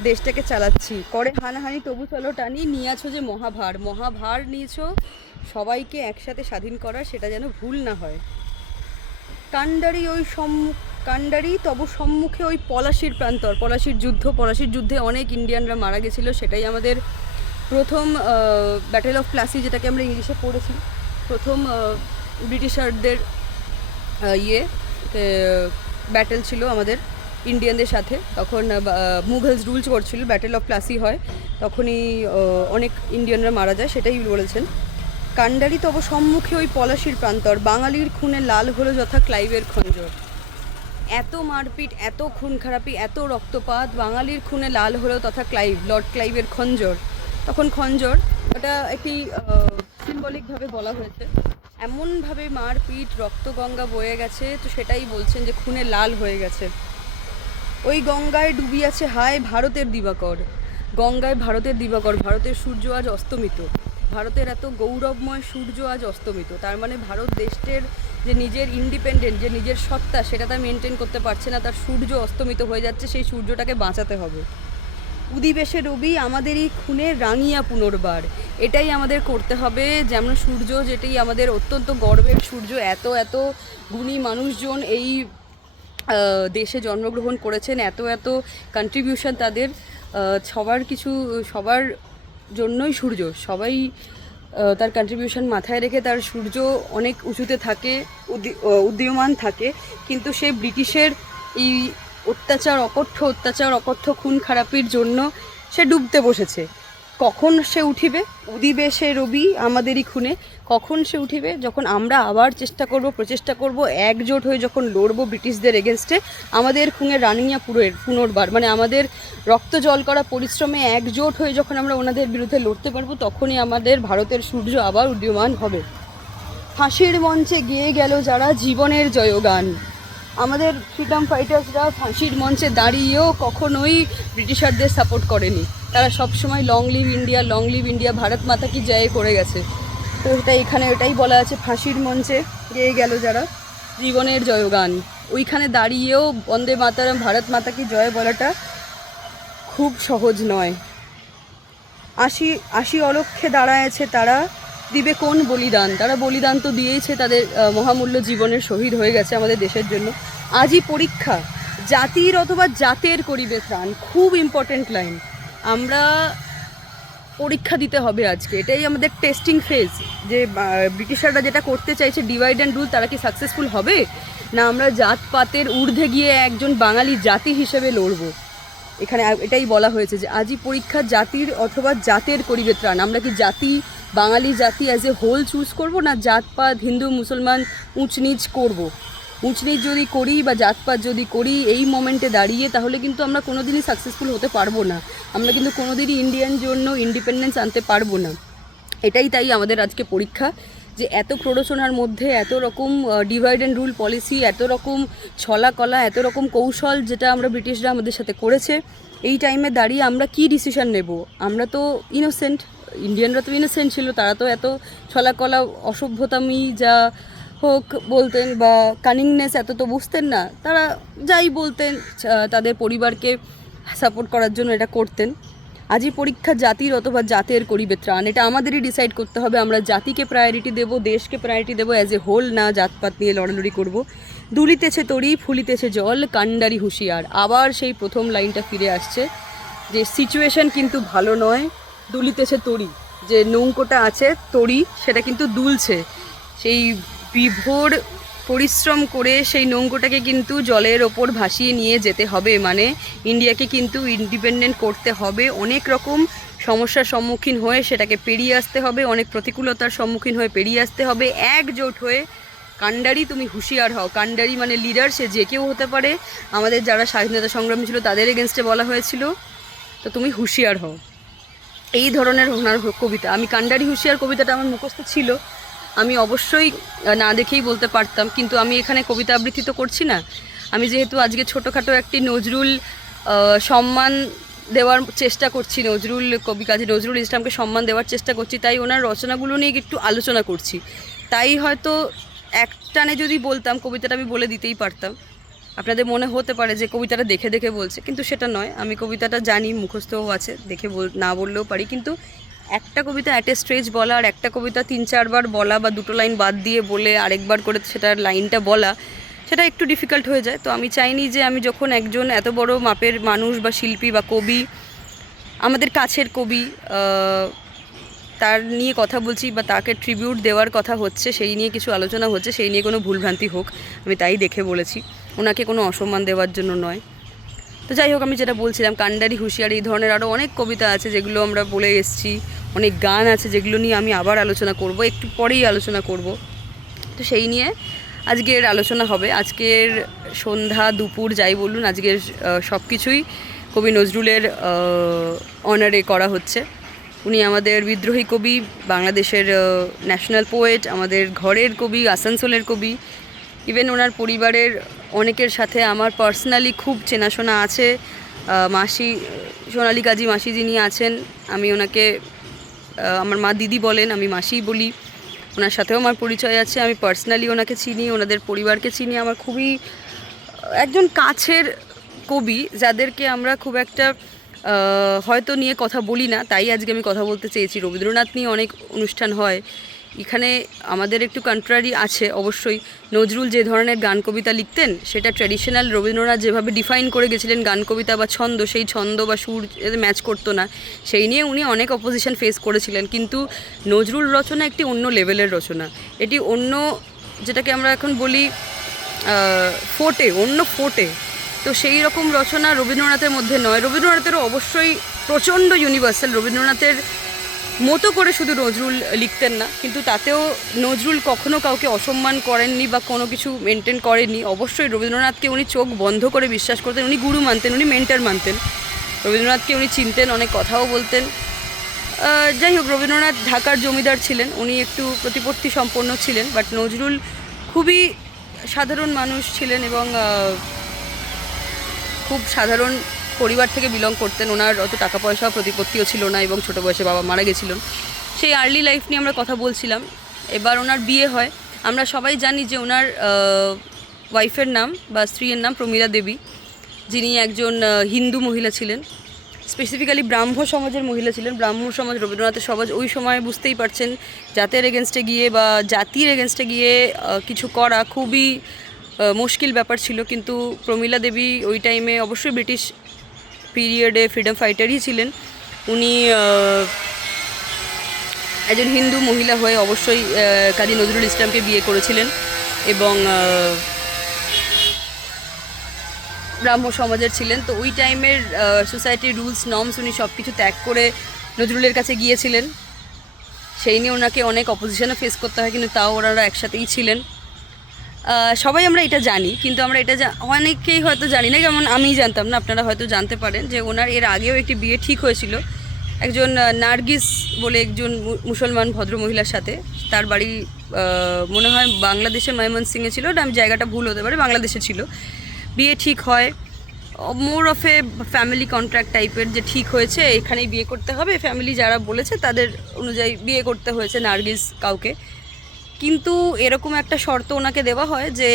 দেশটাকে চালাচ্ছি। করে হানাহানি তবু চলো টানি, নিয়েছো যে মহাভার, মহাভার নিয়েছো সবাইকে একসাথে স্বাধীন করা, সেটা যেন ভুল না হয়। কাণ্ডারি তব সম্মুখে ওই পলাশির প্রান্তর, পলাশির যুদ্ধে অনেক ইন্ডিয়ানরা মারা গেছিলো। সেটাই আমাদের প্রথম ব্যাটেল অফ প্লাসি, যেটাকে আমরা ইংলিশে পড়েছি। প্রথম ব্রিটিশারদের ব্যাটেল ছিল আমাদের ইন্ডিয়ানদের সাথে। তখন মুঘলস রুলস করছিল, ব্যাটেল অফ প্লাসি হয়, তখনই অনেক ইন্ডিয়ানরা মারা যায়, সেটাই বলেছেন। কাণ্ডারি তব সম্মুখে ওই পলাশির প্রান্তর, বাঙালির খুনে লাল হলো যথা ক্লাইভের খঞ্জর। এত মারপিট, এত খুন খারাপি, এত রক্তপাত, বাঙালির খুনে লাল হলো তথা লর্ড ক্লাইভের খঞ্জর। তখন খঞ্জর ওটা একটি সিম্বলিকভাবে বলা হয়েছে। এমনভাবে মারপিট, রক্তগঙ্গা বয়ে গেছে, তো সেটাই বলছেন যে খুনে লাল হয়ে গেছে। ওই গঙ্গায় ডুবিয়াছে হায় ভারতের দিবাকর, গঙ্গায় ভারতের দিবাকর, ভারতের সূর্য আজ অস্তমিত। ভারতের এত গৌরবময় সূর্য আজ অস্তমিত, তার মানে ভারত দেশের যে নিজের ইন্ডিপেন্ডেন্ট, যে নিজের সত্তা, সেটা তার মেনটেন করতে পারছে না, তার সূর্য অস্তমিত হয়ে যাচ্ছে, সেই সূর্যটাকে বাঁচাতে হবে। উদিবেশে রবি আমাদেরই খুনে রাঙিয়া পুনর্বার, এটাই আমাদের করতে হবে। যেমন সূর্য, যেটাই আমাদের অত্যন্ত গর্বের সূর্য, এত এত গুণী মানুষজন এই দেশে জন্মগ্রহণ করেছেন, এত এত কন্ট্রিবিউশন তাদের, সবার জন্যই সূর্য, সবাই তার কন্ট্রিবিউশন মাথায় রেখে তার সূর্য অনেক উঁচুতে থাকে, উদীয়মান থাকে। কিন্তু সে ব্রিটিশের এই অকথ্য অকথ্য খুন খারাপির জন্য সে ডুবতে বসেছে। কখন সে উঠিবে? উদিবে রবি আমাদেরই খুনে। কখন সে উঠিবে? যখন আমরা আবার প্রচেষ্টা করব, একজোট হয়ে যখন লড়বো ব্রিটিশদের এগেনস্টে, আমাদের খুনে রানিয়া পুনর্বার, মানে আমাদের রক্ত জল করা পরিশ্রমে একজোট হয়ে যখন আমরা ওনাদের বিরুদ্ধে লড়তে পারবো, তখনই আমাদের ভারতের সূর্য আবার উদীয়মান হবে। ফাঁসির মঞ্চে গেয়ে গেল যারা জীবনের জয়গান, আমাদের ফ্রিডম ফাইটার্সরা ফাঁসির মঞ্চে দাঁড়িয়েও কখনোই ব্রিটিশারদের সাপোর্ট করেনি। তারা সবসময় লং লিভ ইন্ডিয়া, ভারত মাতা কি জয় করে গেছে। তো এটাই বলা আছে, ফাঁসির মঞ্চে গেয়ে গেল যারা জীবনের জয়গান, ওইখানে দাঁড়িয়েও বন্দে মাতারাম, ভারত মাতা কি জয় বলাটা খুব সহজ নয়। আশি অলক্ষে দাঁড়ায়ছে তারা, দিবে কোন বলিদান, তারা বলিদান তো দিয়েছে, তাদের মহামূল্য জীবনের শহীদ হয়ে গেছে আমাদের দেশের জন্য। আজই পরীক্ষা জাতির অথবা জাতের করিবে ত্রাণ, খুব ইম্পর্টেন্ট লাইন। আমরা পরীক্ষা দিতে হবে আজকে, এটাই আমাদের টেস্টিং ফেজ, যে ব্রিটিশাররা যেটা করতে চাইছে ডিভাইড অ্যান্ড রুল, তারা কি সাকসেসফুল হবে না আমরা জাতপাতের ঊর্ধ্বে গিয়ে একজন বাঙালি জাতি হিসেবে লড়বো। এখানে এটাই বলা হয়েছে যে আজই পরীক্ষা জাতির অথবা জাতের করিবে ত্রাণ। আমরা কি বাঙালি জাতি অ্যাজ এ হোল চুজ করব, না জাতপাত হিন্দু মুসলমান উঁচ নিচ করব? উঁচ নিচ যদি করি বা জাতপাত যদি করি এই মোমেন্টে দাঁড়িয়ে, তাহলে কিন্তু আমরা কোনোদিনই সাকসেসফুল হতে পারবো না, আমরা কিন্তু কোনোদিনই ইন্ডিয়ান জন্য ইন্ডিপেন্ডেন্স আনতে পারবো না। তাই আমাদের আজকে পরীক্ষা, যে এত প্ররোচনার মধ্যে এত রকম ডিভাইড অ্যান্ড রুল পলিসি, এত রকম ছলাকলা, এত রকম কৌশল যেটা আমরা ব্রিটিশরা আমাদের সাথে করেছে, এই টাইমে দাঁড়িয়ে আমরা কি ডিসিশন নেব? আমরা তো ইনোসেন্ট, ইন্ডিয়ানরা তো ইনোসেন্ট ছিল, তারা তো এত ছলাকলা অসভ্যতামি যা হোক বলতেন বা কানিংনেস এত তো বুঝতেন না, তারা যাই বলতেন তাদের পরিবারকে সাপোর্ট করার জন্য এটা করতেন। আজই পরীক্ষা জাতির অথবা জাতের করিবে ত্রাণ, এটা আমাদেরই ডিসাইড করতে হবে। আমরা জাতিকে প্রায়োরিটি দেব, দেশকে প্রায়োরিটি দেবো, অ্যাজ এ হোল, না জাতপাত নিয়ে লড়ালড়ি করব। দুলিতেছে তরি ফুলিতেছে জল, কাণ্ডারি হুঁশিয়ার। আবার সেই প্রথম লাইনটা ফিরে আসছে, যে সিচুয়েশন কিন্তু ভালো নয়। দুলিতেছে তরি, যে নৌকোটা আছে তরি, সেটা কিন্তু দুলছে। সেই বিভোর পরিশ্রম করে সেই নৌকোটাকে কিন্তু জলের ওপর ভাসিয়ে নিয়ে যেতে হবে, মানে ইন্ডিয়াকে কিন্তু ইন্ডিপেন্ডেন্ট করতে হবে। অনেক রকম সমস্যার সম্মুখীন হয়ে সেটাকে পেরিয়ে আসতে হবে, অনেক প্রতিকূলতার সম্মুখীন হয়ে পেরিয়ে আসতে হবে। একজোট হয়ে কাণ্ডারি তুমি হুঁশিয়ার হও। কাণ্ডারি মানে লিডার, সে যে কেউ হতে পারে। আমাদের যারা স্বাধীনতা সংগ্রামী ছিল তাদের এগেনস্টে বলা হয়েছিল, তো তুমি হুঁশিয়ার হও। এই ধরনের ওনার কবিতা। আমি কাণ্ডারি হুঁশিয়ার কবিতাটা আমার মুখস্থ ছিল, আমি অবশ্যই না দেখেই বলতে পারতাম, কিন্তু আমি এখানে কবিতা আবৃত্তি তো করছি না। আমি যেহেতু আজকে ছোটোখাটো একটি নজরুল সম্মান দেওয়ার চেষ্টা করছি, নজরুল কবি কাজী নজরুল ইসলামকে সম্মান দেওয়ার চেষ্টা করছি, তাই ওনার রচনাগুলো নিয়ে একটু আলোচনা করছি। তাই হয়তো একটানে যদি বলতাম কবিতাটা আমি বলে দিতেই পারতাম। আপনাদের মনে হতে পারে যে কবিতাটা দেখে দেখে বলছে, কিন্তু সেটা নয়। আমি কবিতাটা জানি, মুখস্থও আছে, দেখে না বললেও পারি। কিন্তু একটা কবিতা অ্যাট এ স্ট্রেচ বলা আর একটা কবিতা 3-4 বার বলা বা দুটো লাইন বাদ দিয়ে বলে আরেকবার করে সেটার লাইনটা বলা, সেটা একটু ডিফিকাল্ট হয়ে যায়। তো আমি চাইনি যে আমি যখন একজন এত বড় মাপের মানুষ বা শিল্পী বা কবি, আমাদের কাছের কবি, তার নিয়ে কথা বলছি বা তাকে ট্রিবিউট দেওয়ার কথা হচ্ছে, সেই নিয়ে কিছু আলোচনা হচ্ছে, সেই নিয়ে কোনো ভুলভ্রান্তি হোক, আমি তাই দেখে বলেছি, ওনাকে কোনো অসম্মান দেওয়ার জন্য নয়। তো যাই হোক, আমি যেটা বলছিলাম, কাণ্ডারি হুঁশিয়ার এই ধরনের আরও অনেক কবিতা আছে যেগুলো আমরা বলে এসেছি, অনেক গান আছে যেগুলো নিয়ে আমি আবার আলোচনা করব, একটু পরেই আলোচনা করব। তো সেই নিয়ে আজকের আলোচনা হবে। আজকের সন্ধ্যা দুপুর যাই বলুন, আজকের সব কিছুই কবি নজরুলের অনারে করা হচ্ছে। উনি আমাদের বিদ্রোহী কবি, বাংলাদেশের ন্যাশনাল পোয়েট, আমাদের ঘরের কবি, আসানসোলের কবি। ইভেন ওনার পরিবারের অনেকের সাথে আমার পার্সোনালি খুব চেনাশোনা আছে। মাসি সোনালী কাজী মাসি যিনি আছেন, আমি ওনাকে আমার মা দিদি বলেন, আমি মাসিই বলি। ওনার সাথেও আমার পরিচয় আছে, আমি পার্সোনালি ওনাকে চিনি, ওনাদের পরিবারকে চিনি। আমার খুবই একজন কাছের কবি, যাদেরকে আমরা খুব একটা হয়তো নিয়ে কথা বলি না, তাই আজকে আমি কথা বলতে চেয়েছি। রবীন্দ্রনাথ নিয়ে অনেক অনুষ্ঠান হয় এখানে, আমাদের একটু কন্ট্রারি আছে অবশ্যই। নজরুল যে ধরনের গান কবিতা লিখতেন সেটা ট্র্যাডিশনাল, রবীন্দ্রনাথ যেভাবে ডিফাইন করে গেছিলেন গান কবিতা বা ছন্দ, সেই ছন্দ বা সুর এতে ম্যাচ করতো না, সেই নিয়ে উনি অনেক অপোজিশন ফেস করেছিলেন। কিন্তু নজরুল রচনা একটি অন্য লেভেলের রচনা, এটি অন্য, যেটাকে আমরা এখন বলি ফোর্টে, অন্য ফোর্টে। তো সেই রকম রচনা রবীন্দ্রনাথের মধ্যে নয়। রবীন্দ্রনাথেরও অবশ্যই প্রচণ্ড ইউনিভার্সাল, রবীন্দ্রনাথের মতো করে শুধু নজরুল লিখতেন না, কিন্তু তাতেও নজরুল কখনো কাউকে অসম্মান করেননি বা কোনো কিছু মেনটেন করেননি। অবশ্যই রবীন্দ্রনাথকে উনি চোখ বন্ধ করে বিশ্বাস করতেন, উনি গুরু মানতেন, উনি মেন্টর মানতেন, রবীন্দ্রনাথকে উনি চিনতেন, অনেক কথাও বলতেন। যাই হোক, রবীন্দ্রনাথ ঢাকার জমিদার ছিলেন, উনি একটু প্রতিপত্তি সম্পন্ন ছিলেন, বাট নজরুল খুবই সাধারণ মানুষ ছিলেন এবং খুব সাধারণ পরিবার থেকে বিলং করতেন। ওনার অত টাকা পয়সা প্রতিপত্তিও ছিল না এবং ছোটো বয়সে বাবা মারা গেছিলেন। সেই আর্লি লাইফ নিয়ে আমরা কথা বলছিলাম। এবার ওনার বিয়ে হয়। আমরা সবাই জানি যে ওনার ওয়াইফের নাম বা স্ত্রীর নাম প্রমীলা দেবী, যিনি একজন হিন্দু মহিলা ছিলেন, স্পেসিফিক্যালি ব্রাহ্ম সমাজের মহিলা ছিলেন। ব্রাহ্ম সমাজ, রবীন্দ্রনাথের সমাজ, ওই সময় বুঝতেই পারছেন জাতের এগেনস্টে গিয়ে বা জাতির এগেনস্টে গিয়ে কিছু করা খুবই মুশকিল ব্যাপার ছিল। কিন্তু প্রমীলা দেবী ওই টাইমে অবশ্যই ব্রিটিশ পিরিয়ডে ফ্রিডম ফাইটারই ছিলেন। উনি একজন হিন্দু মহিলা হয়ে অবশ্যই কাজী নজরুল ইসলামকে বিয়ে করেছিলেন এবং ব্রাহ্ম সমাজের ছিলেন। তো ওই টাইমের সোসাইটির রুলস নর্মস উনি সব কিছু ত্যাগ করে নজরুলের কাছে গিয়েছিলেন। সেই নিয়ে ওনাকে অনেক অপোজিশনে ফেস করতে হয়, কিন্তু তাও ওনারা একসাথেই ছিলেন। সবাই আমরা এটা জানি, কিন্তু আমরা এটা অনেকেই হয়তো জানি না, যেমন আমি জানতাম না, আপনারা হয়তো জানতে পারেন যে ওনার এর আগেও একটি বিয়ে ঠিক হয়েছিল একজন নার্গিস বলে একজন মুসলমান ভদ্রমহিলার সাথে। তার বাড়ি মনে হয় বাংলাদেশের ময়মনসিংহে ছিল, ওটা আমি জায়গাটা ভুল হতে পারে, বাংলাদেশে ছিল। বিয়ে ঠিক হয়, more of A family contract টাইপের, যে ঠিক হয়েছে এখানেই বিয়ে করতে হবে, ফ্যামিলি যারা বলেছে তাদের অনুযায়ী বিয়ে করতে হয়েছে নার্গিস কাউকে। কিন্তু এরকম একটা শর্ত ওনাকে দেওয়া হয় যে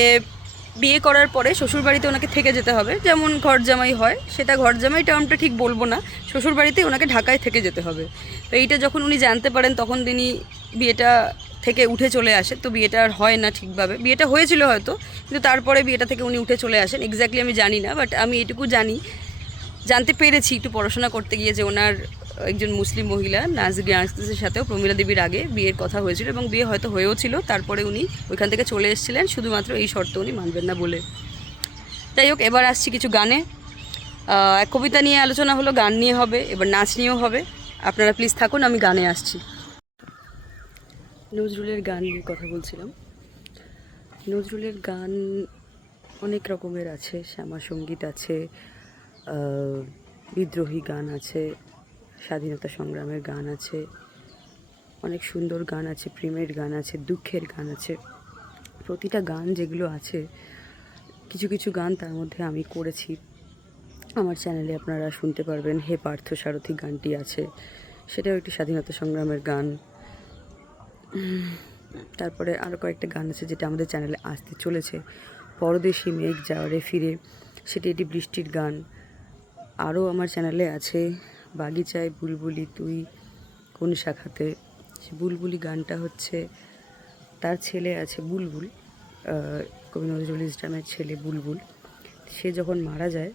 বিয়ে করার পরে শ্বশুরবাড়িতে ওনাকে থেকে যেতে হবে, যেমন ঘরজামাই হয়, সেটা ঘরজামাই টার্মটা ঠিক বলবো না, শ্বশুরবাড়িতেই ওনাকে ঢাকায় থেকে যেতে হবে। তো এইটা যখন উনি জানতে পারেন তখন তিনি বিয়েটা থেকে উঠে চলে আসে। তো বিয়েটা আর হয় না ঠিকভাবে, বিয়েটা হয়েছিল হয়তো, কিন্তু তারপরে বিয়েটা থেকে উনি উঠে চলে আসেন। এক্স্যাক্টলি আমি জানি না, বাট আমি এটুকু জানতে পেরেছি একটু পড়াশোনা করতে গিয়ে যে ওনার একজন মুসলিম মহিলা নাজরিনের সাথেও প্রমীলা দেবীর আগে বিয়ের কথা হয়েছিল এবং বিয়ে হয়তো হয়েও ছিল। তারপরে উনি ওইখান থেকে চলে এসেছিলেন শুধুমাত্র এই শর্ত উনি মানবেন না বলে। যাই হোক, এবার আসছি কিছু গানে। এক কবিতা নিয়ে আলোচনা হলো, গান নিয়ে হবে, এবার নাচ নিয়েও হবে। আপনারা প্লিজ থাকুন, আমি গানে আসছি। নজরুলের গান নিয়ে কথা বলছিলাম। নজরুলের গান অনেক রকমের আছে, শ্যামা সঙ্গীত আছে, বিদ্রোহী গান আছে, স্বাধীনতা সংগ্রামের গান আছে, অনেক সুন্দর গান আছে, প্রেমের গান আছে, দুঃখের গান আছে। প্রতিটা গান যেগুলো আছে, কিছু কিছু গান তার মধ্যে আমি করেছি। আমার চ্যানেলে আপনারা শুনতে পারবেন। হে পার্থ সারথি গানটি আছে, সেটাও একটি স্বাধীনতা সংগ্রামের গান। তারপরে আরও কয়েকটা গান আছে যেটা আমাদের চ্যানেলে আসতে চলেছে। পরদেশি মেঘ যাওয়ারে ফিরে, সেটি একটি বৃষ্টির গান। আরও আমার চ্যানেলে আছে বাগিচায় বুলবুলি তুই কোন শাখাতে। সে বুলবুলি গানটা হচ্ছে, তার ছেলে আছে বুলবুল, কবি নজরুল ইসলামের ছেলে বুলবুল। সে যখন মারা যায়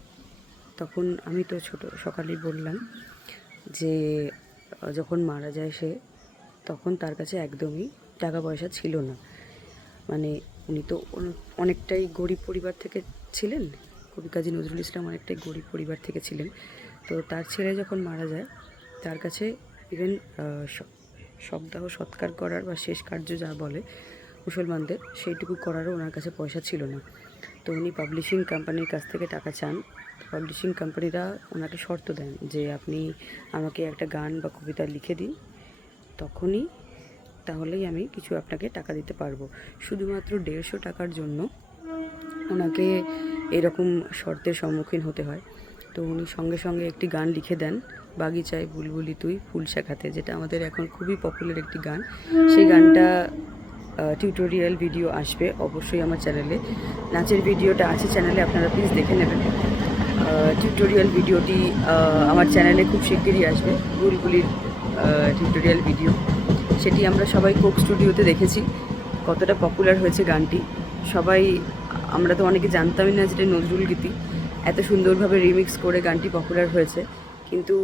তখন, আমি তো ছোট, সকালেই বললাম যে যখন মারা যায় সে, তখন তার কাছে একদমই টাকা পয়সা ছিল না। মানে উনি তো অনেকটাই গরিব পরিবার থেকে ছিলেন, কবি কাজী নজরুল ইসলাম অনেকটাই গরিব পরিবার থেকে ছিলেন। তো তার ছেলে যখন মারা যায়, তার কাছে ইভেন শবদাহ সৎকার করার বা শেষ কার্য যা বলে মুসলমানদের, সেইটুকু করারও ওনার কাছে পয়সা ছিল না। তো উনি পাবলিশিং কোম্পানির কাছ থেকে টাকা চান। পাবলিশিং কোম্পানিরা ওনাকে শর্ত দেন যে আপনি আমাকে একটা গান বা কবিতা লিখে দিন, তখনই তাহলেই আমি কিছু আপনাকে টাকা দিতে পারবো। শুধুমাত্র 150 টাকার জন্য ওনাকে এরকম শর্তের সম্মুখীন হতে হয়। তো উনি সঙ্গে সঙ্গে একটি গান লিখে দেন, বাগিচায় বুলবুলি তুই ফুল শাখাতে, যেটা আমাদের এখন খুবই পপুলার একটি গান। সেই গানটা টিউটোরিয়াল ভিডিও আসবে অবশ্যই আমার চ্যানেলে। নাচের ভিডিওটা আছে চ্যানেলে, আপনারা প্লিজ দেখে নেবেন। টিউটোরিয়াল ভিডিওটি আমার চ্যানেলে খুব শিগগিরই আসবে, বুলবুলির টিউটোরিয়াল ভিডিও। সেটি আমরা সবাই কোক স্টুডিওতে দেখেছি, কতটা পপুলার হয়েছে গানটি। সবাই, আমরা তো অনেকে জানতামই না যেটা নজরুল গীতি, এত সুন্দরভাবে রিমিক্স করে গানটি পপুলার হয়েছে। কিন্তু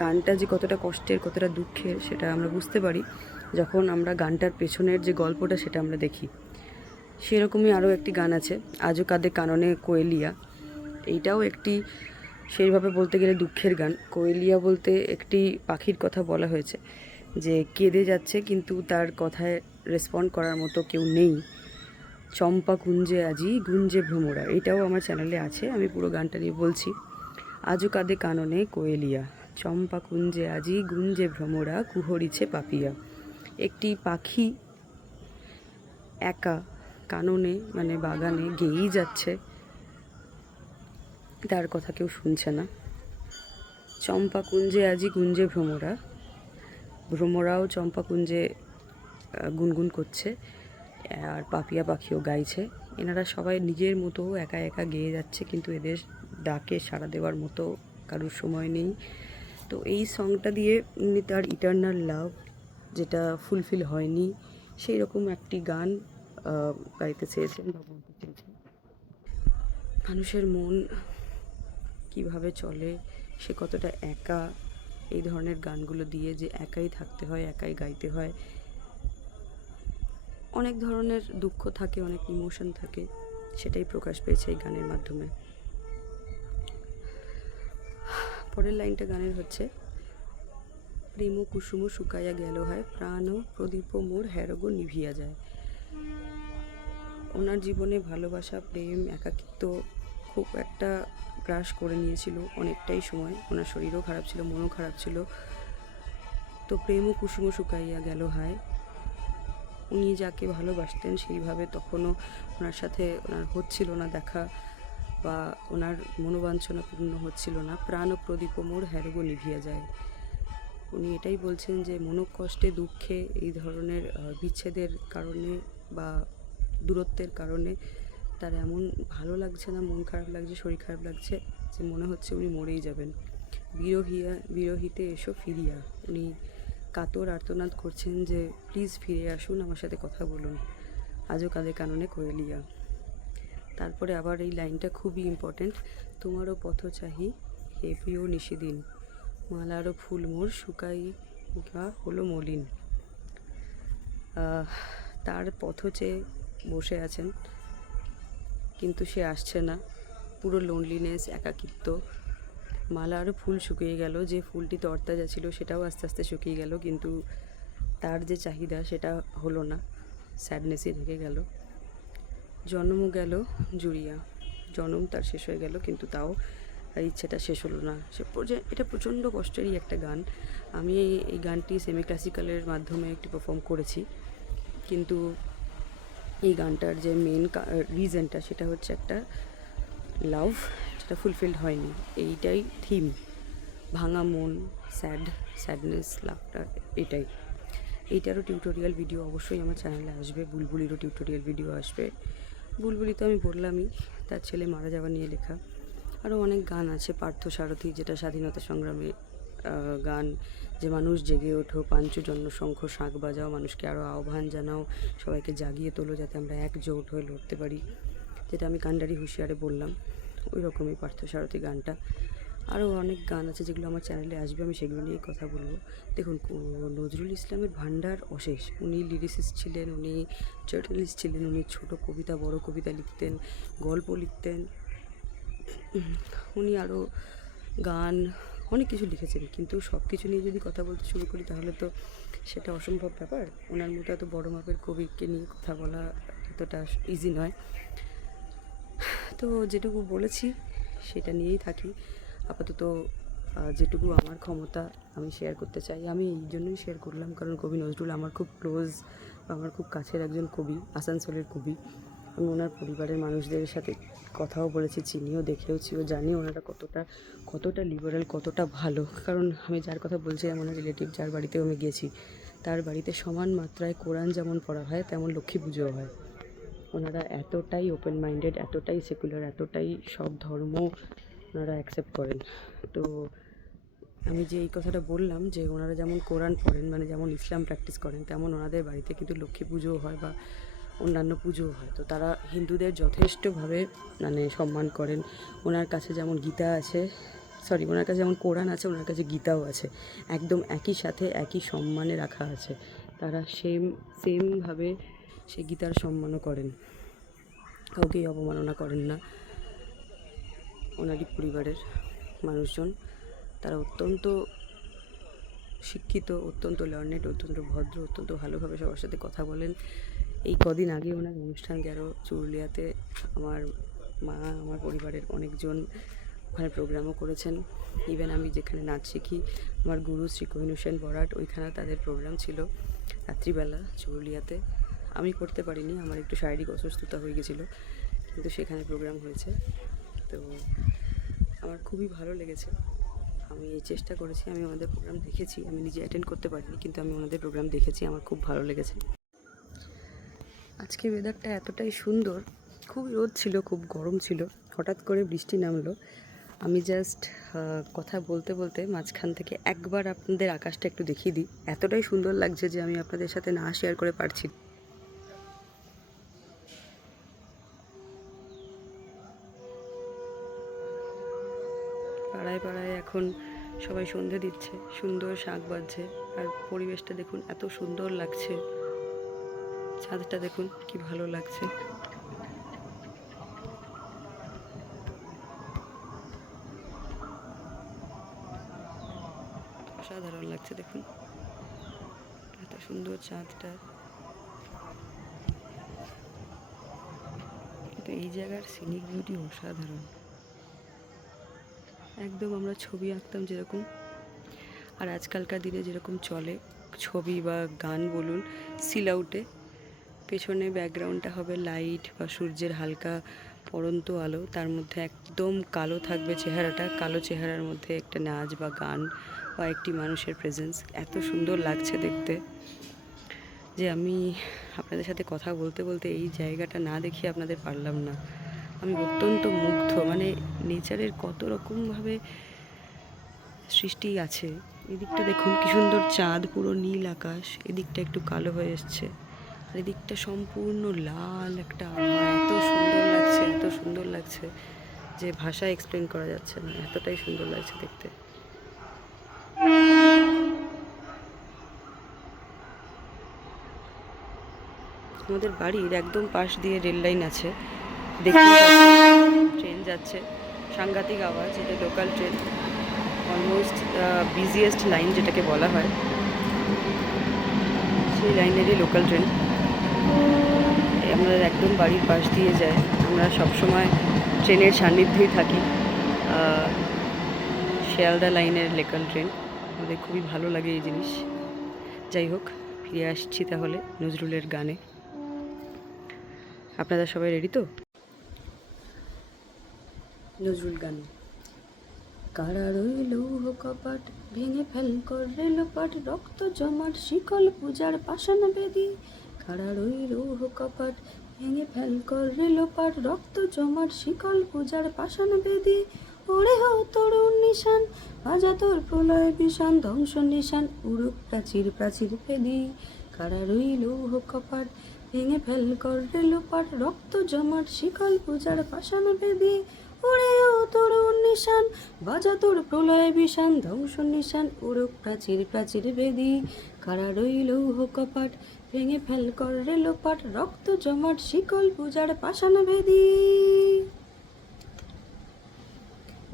গানটা যে কতটা কষ্টের, কতটা দুঃখের, সেটা আমরা বুঝতে পারি যখন আমরা গানটার পেছনের যে গল্পটা সেটা আমরা দেখি। সেরকমই আরও একটি গান আছে, আজও কাঁদে কাননে কোয়েলিয়া। এইটাও একটি সেইভাবে বলতে গেলে দুঃখের গান। কোয়েলিয়া বলতে একটি পাখির কথা বলা হয়েছে, যে কেঁদে যাচ্ছে কিন্তু তার কথায় রেসপন্ড করার মতো কেউ নেই। চম্পা কুঞ্জে আজি গুঞ্জে ভ্রমরা, এটাও আমার চ্যানেলে আছে, আমি পুরো গানটা নিয়ে বলছি। আজও কাঁদে কাননে কোয়েলিয়া, চম্পা কুঞ্জে আজি গুঞ্জে ভ্রমরা, কুহরিছে পাপিয়া। একটি পাখি একা কাননে মানে বাগানে গেয়েই যাচ্ছে, তার কথা কেউ শুনছে না। চম্পা কুঞ্জে আজি গুঞ্জে ভ্রমরা, ভ্রমরাও চম্পা কুঞ্জে গুনগুন করছে, আর পাপিয়া পাখিও গাইছে। এনারা সবাই নিজের মতো একা একা গেয়ে যাচ্ছে, কিন্তু এদের ডাকে সাড়া দেওয়ার মতো কারোর সময় নেই। তো এই সংটা দিয়ে উনি তার ইটারনাল লাভ, যেটা ফুলফিল হয়নি, সেই রকম একটি গান গাইতে চেয়েছেন বা বলতে চেয়েছেন। মানুষের মন কিভাবে চলে, সে কতটা একা, এই ধরনের গানগুলো দিয়ে যে একাই থাকতে হয়, একাই গাইতে হয়। অনেক ধরনের দুঃখ থাকে, অনেক ইমোশন থাকে, সেটাই প্রকাশ পেয়েছে এই গানের মাধ্যমে। পরের লাইনটা গানের হচ্ছে, প্রেম কুসুম শুকাইয়া গেল হয়, প্রাণ প্রদীপ মোর হেরগো নিভিয়া যায়। ওনার জীবনে ভালোবাসা, প্রেম, একাকিত্ব খুব একটা গ্রাস করে নিয়েছিল অনেকটাই সময়। ওনার শরীরও খারাপ ছিল, মনও খারাপ ছিল। তো প্রেম কুসুম শুকাইয়া গেল হয়, উনি যাকে ভালোবাসতেন সেইভাবে তখনও ওনার সাথে ওনার হচ্ছিল না দেখা, বা ওনার মনোবাঞ্ছনা পূর্ণ হচ্ছিল না। প্রাণ প্রদীপ মোর হেরগো নিভিয়া যায়। উনি এটাই বলছেন যে মনোকষ্টে, দুঃখে, এই ধরনের বিচ্ছেদের কারণে বা দূরত্বের কারণে তার এমন ভালো লাগছে না, মন খারাপ লাগছে, শরীর খারাপ লাগছে, যে মনে হচ্ছে উনি মরেই যাবেন। বিরহিতে এসো ফিরিয়া, উনি কাতর আর্তনাদ করছেন যে প্লিজ ফিরে আসুন, আমার সাথে কথা বলুন। আজও কাঁদে কাননে কোয়েলিয়া। তারপরে আবার এই লাইনটা খুবই ইম্পর্টেন্ট, তোমারও পথ চাহি হে প্রিয় নিশিদিন, মালারও ফুল মোর শুকাইয়া হলো মলিন। তার পথ চেয়ে বসে আছেন, কিন্তু সে আসছে না, পুরো লোনলিনেস, একাকিত্ব। মালা আরও ফুল শুকিয়ে গেল, যে ফুলটি তরতাজা ছিল সেটাও আস্তে আস্তে শুকিয়ে গেল, কিন্তু তার যে চাহিদা সেটা হলো না, স্যাডনেসই থেকে গেল। জন্মও গেল জুড়িয়া, জন্ম তার শেষ হয়ে গেল, কিন্তু তাও ইচ্ছেটা শেষ হলো না। এটা প্রচণ্ড কষ্টেরই একটা গান। আমি এই গানটি সেমি ক্লাসিক্যালের মাধ্যমে একটি পারফর্ম করেছি, কিন্তু এই গানটার যে মেন রিজনটা সেটা হচ্ছে একটা লাভ যেটা ফুলফিলড হয়নি, এইটাই থিম। ভাঙা মন, স্যাডনেস, লাভটা, এইটারও টিউটোরিয়াল ভিডিও অবশ্যই আমার চ্যানেলে আসবে। বুলবুলিরও টিউটোরিয়াল ভিডিও আসবে। বুলবুলি তো আমি বললামই, তার ছেলে মারা যাওয়া নিয়ে লেখা। আরও অনেক গান আছে, পার্থসারথী যেটা স্বাধীনতা সংগ্রামে গান, যে মানুষ জেগে ওঠো, পাঞ্চু জন্মশঙ্খ শাঁখ বাজাও, মানুষকে আরও আহ্বান জানাও, সবাইকে জাগিয়ে তোলো যাতে আমরা একজোট হয়ে লড়তে পারি, যেটা আমি কান্ডারি হুঁশিয়ারে বললাম, ওই রকমই পার্থসারথী গানটা। আরও অনেক গান আছে যেগুলো আমার চ্যানেলে আসবে, আমি সেগুলো নিয়েই কথা বলবো। দেখুন, নজরুল ইসলামের ভান্ডার অশেষ। উনি লিরিসিস্ট ছিলেন, উনি জার্নালিস্ট ছিলেন, উনি ছোট কবিতা, বড় কবিতা লিখতেন, গল্প লিখতেন, উনি আরও গান অনেক কিছু লিখেছেন। কিন্তু সব কিছু নিয়ে যদি কথা বলতে শুরু করি তাহলে তো সেটা অসম্ভব ব্যাপার। ওনার মতো এত বড় মাপের কবিকে নিয়ে কথা বলা এতটা ইজি নয়। তো যেটুকু বলেছি সেটা নিয়েই থাকি আপাতত। যেটুকু আমার ক্ষমতা আমি শেয়ার করতে চাই। আমি এই জন্যই শেয়ার করলাম কারণ কবি নজরুল আমার খুব ক্লোজ, আমার খুব কাছের একজন কবি, আসানসোলের কবি। আমি ওনার পরিবারের মানুষদের সাথে কথাও বলেছি, চিনিও, দেখেওছি, ও জানি ওনারা কতটা লিবারেল, কতটা ভালো। কারণ আমি যার কথা বলছি আমার রিলেটিভ, যার বাড়িতেও আমি গেছি, তার বাড়িতে সমান মাত্রায় কোরআন যেমন পড়া হয় তেমন লক্ষ্মী পুজোও হয়। ওনারা এতটাই ওপেন মাইন্ডেড, এতটাই সেকুলার, এতটাই সব ধর্ম ওনারা অ্যাকসেপ্ট করেন। তো আমি যে এই কথাটা বললাম যে ওনারা যেমন কোরআন পড়েন, মানে যেমন ইসলাম প্র্যাকটিস করেন, তেমন ওনাদের বাড়িতে কিন্তু লক্ষ্মী পুজোও হয় বা অন্যান্য পুজোও হয়। তো তারা হিন্দুদের যথেষ্টভাবে মানে সম্মান করেন। ওনার কাছে যেমন গীতা আছে, ওনার কাছে যেমন কোরআন আছে, ওনার কাছে গীতাও আছে, একদম একই সাথে একই সম্মানে রাখা আছে। তারা সেমভাবে সেই গীতার সম্মানও করেন, কাউকেই অবমাননা করেন না। ওনারই পরিবারের মানুষজন, তারা অত্যন্ত শিক্ষিত, অত্যন্ত লার্নেড, অত্যন্ত ভদ্র, অত্যন্ত ভালোভাবে সবার সাথে কথা বলেন। এই কদিন আগে ওনার অনুষ্ঠান গেল চুরুলিয়াতে। আমার মা, আমার পরিবারের অনেকজন ওখানে প্রোগ্রামও করেছেন। ইভেন আমি যেখানে নাচ শিখি, আমার গুরু শ্রী কোহিনূর সেন বরাট, ওইখানে তাদের প্রোগ্রাম ছিল রাত্রিবেলা চুরুলিয়াতে। আমি করতে পারিনি, আমার একটু শারীরিক অসুস্থতা হয়ে গেছিলো, কিন্তু সেখানে প্রোগ্রাম হয়েছে। তো আমার খুবই ভালো লেগেছে। আমি চেষ্টা করেছি, আমি ওনাদের প্রোগ্রাম দেখেছি, আমি নিজে অ্যাটেন্ড করতে পারিনি, কিন্তু আমি ওনাদের প্রোগ্রাম দেখেছি, আমার খুব ভালো লেগেছে। আজকে ওয়েদারটা এতটাই সুন্দর, খুবই রোদ ছিল, খুব গরম ছিল, হঠাৎ করে বৃষ্টি নামলো। আমি জাস্ট কথা বলতে বলতে মাঝখান থেকে একবার আপনাদের আকাশটা একটু দেখিয়ে দিই। এতটাই সুন্দর লাগছে যে আমি আপনাদের সাথে না শেয়ার করে পারছি। পাড়ায় পাড়ায় এখন সবাই সন্ধে দিচ্ছে, সুন্দর শাঁখ বাজছে, আর পরিবেশটা দেখুন এত সুন্দর লাগছে। ছাদটা দেখুন কি ভালো লাগছে। অসাধারণ লাগছে দেখুন, এত সুন্দর চাঁদটা। কিন্তু এই জায়গার সিনিক বিউটি অসাধারণ, একদম আমরা ছবি আঁকতাম যেরকম, আর আজকালকার দিনে যেরকম চলে ছবি বা গান বলুন, সিল আউটে পেছনে ব্যাকগ্রাউন্ডটা হবে লাইট বা সূর্যের হালকা পড়ন্ত আলো, তার মধ্যে একদম কালো থাকবে চেহারাটা, কালো চেহারার মধ্যে একটা নাচ বা গান বা একটি মানুষের প্রেজেন্স। এত সুন্দর লাগছে দেখতে যে আমি আপনাদের সাথে কথা বলতে বলতে এই জায়গাটা না দেখিয়ে আপনাদের পারলাম না। আমি অত্যন্ত মুগ্ধ, মানে নেচারের কত রকমভাবে সৃষ্টি আছে। এদিকটা দেখুন কি সুন্দর চাঁদ, পুরো নীল আকাশ, এদিকটা একটু কালো হয়ে এসছে, আর এদিকটা সম্পূর্ণ লাল একটা আভা। এত সুন্দর লাগছে, এত সুন্দর লাগছে যে ভাষায় এক্সপ্লেন করা যাচ্ছে না, এতটাই সুন্দর লাগছে দেখতে। আমাদের বাড়ির একদম পাশ দিয়ে রেল লাইন আছে, দেখতে ট্রেন যাচ্ছে, সাংঘাতিক আওয়াজ। এটা local train, almost busiest line যেটাকে বলা হয়, সেই লাইনেরই লোকাল ট্রেন। আমাদের একদম বাড়ির পাশ দিয়ে যায়। আমরা সবসময় ট্রেনের সান্নিধ্যেই থাকি। শিয়ালদা লাইনের লোকাল ট্রেন, আমাদের খুবই ভালো লাগে এই জিনিস। যাই হোক, ফিরে আসছি তাহলে নজরুলের গানে। আপনারা সবাই রেডি তো? নজরুল গান। কারা রইল কপাট, ভেঙে ফেল করে লোপাট, রক্ত জমাট শিকল পূজার পাষাণ বেদি। কারা রইল কপাট, ভেঙে ফেল করে লোপাট, রক্ত জমাট শিকল পূজার পাষাণ বেদি। ওরে হো তরুণ নিশান, বাজা তোর প্রলয় বিষান, ধ্বংস নিশান উড়ুক প্রাচীর প্রাচীর ভেদি। কারা রইল কপাট, ভেঙে ফেল করে লোপাট, রক্ত জমাট শিকল পূজার পাষাণ বেদি। ওরে ও তরুণ নিশান, বাজা তোর প্রলয় বিষান, ধ্বংস নিশান উড়ুক প্রাচীর প্রাচীর বেদি। কারা রইল কপাট, ভেঙে ফেল করে লোপাট, রক্ত জমাট শিকল পূজার পাষাণ বেদি।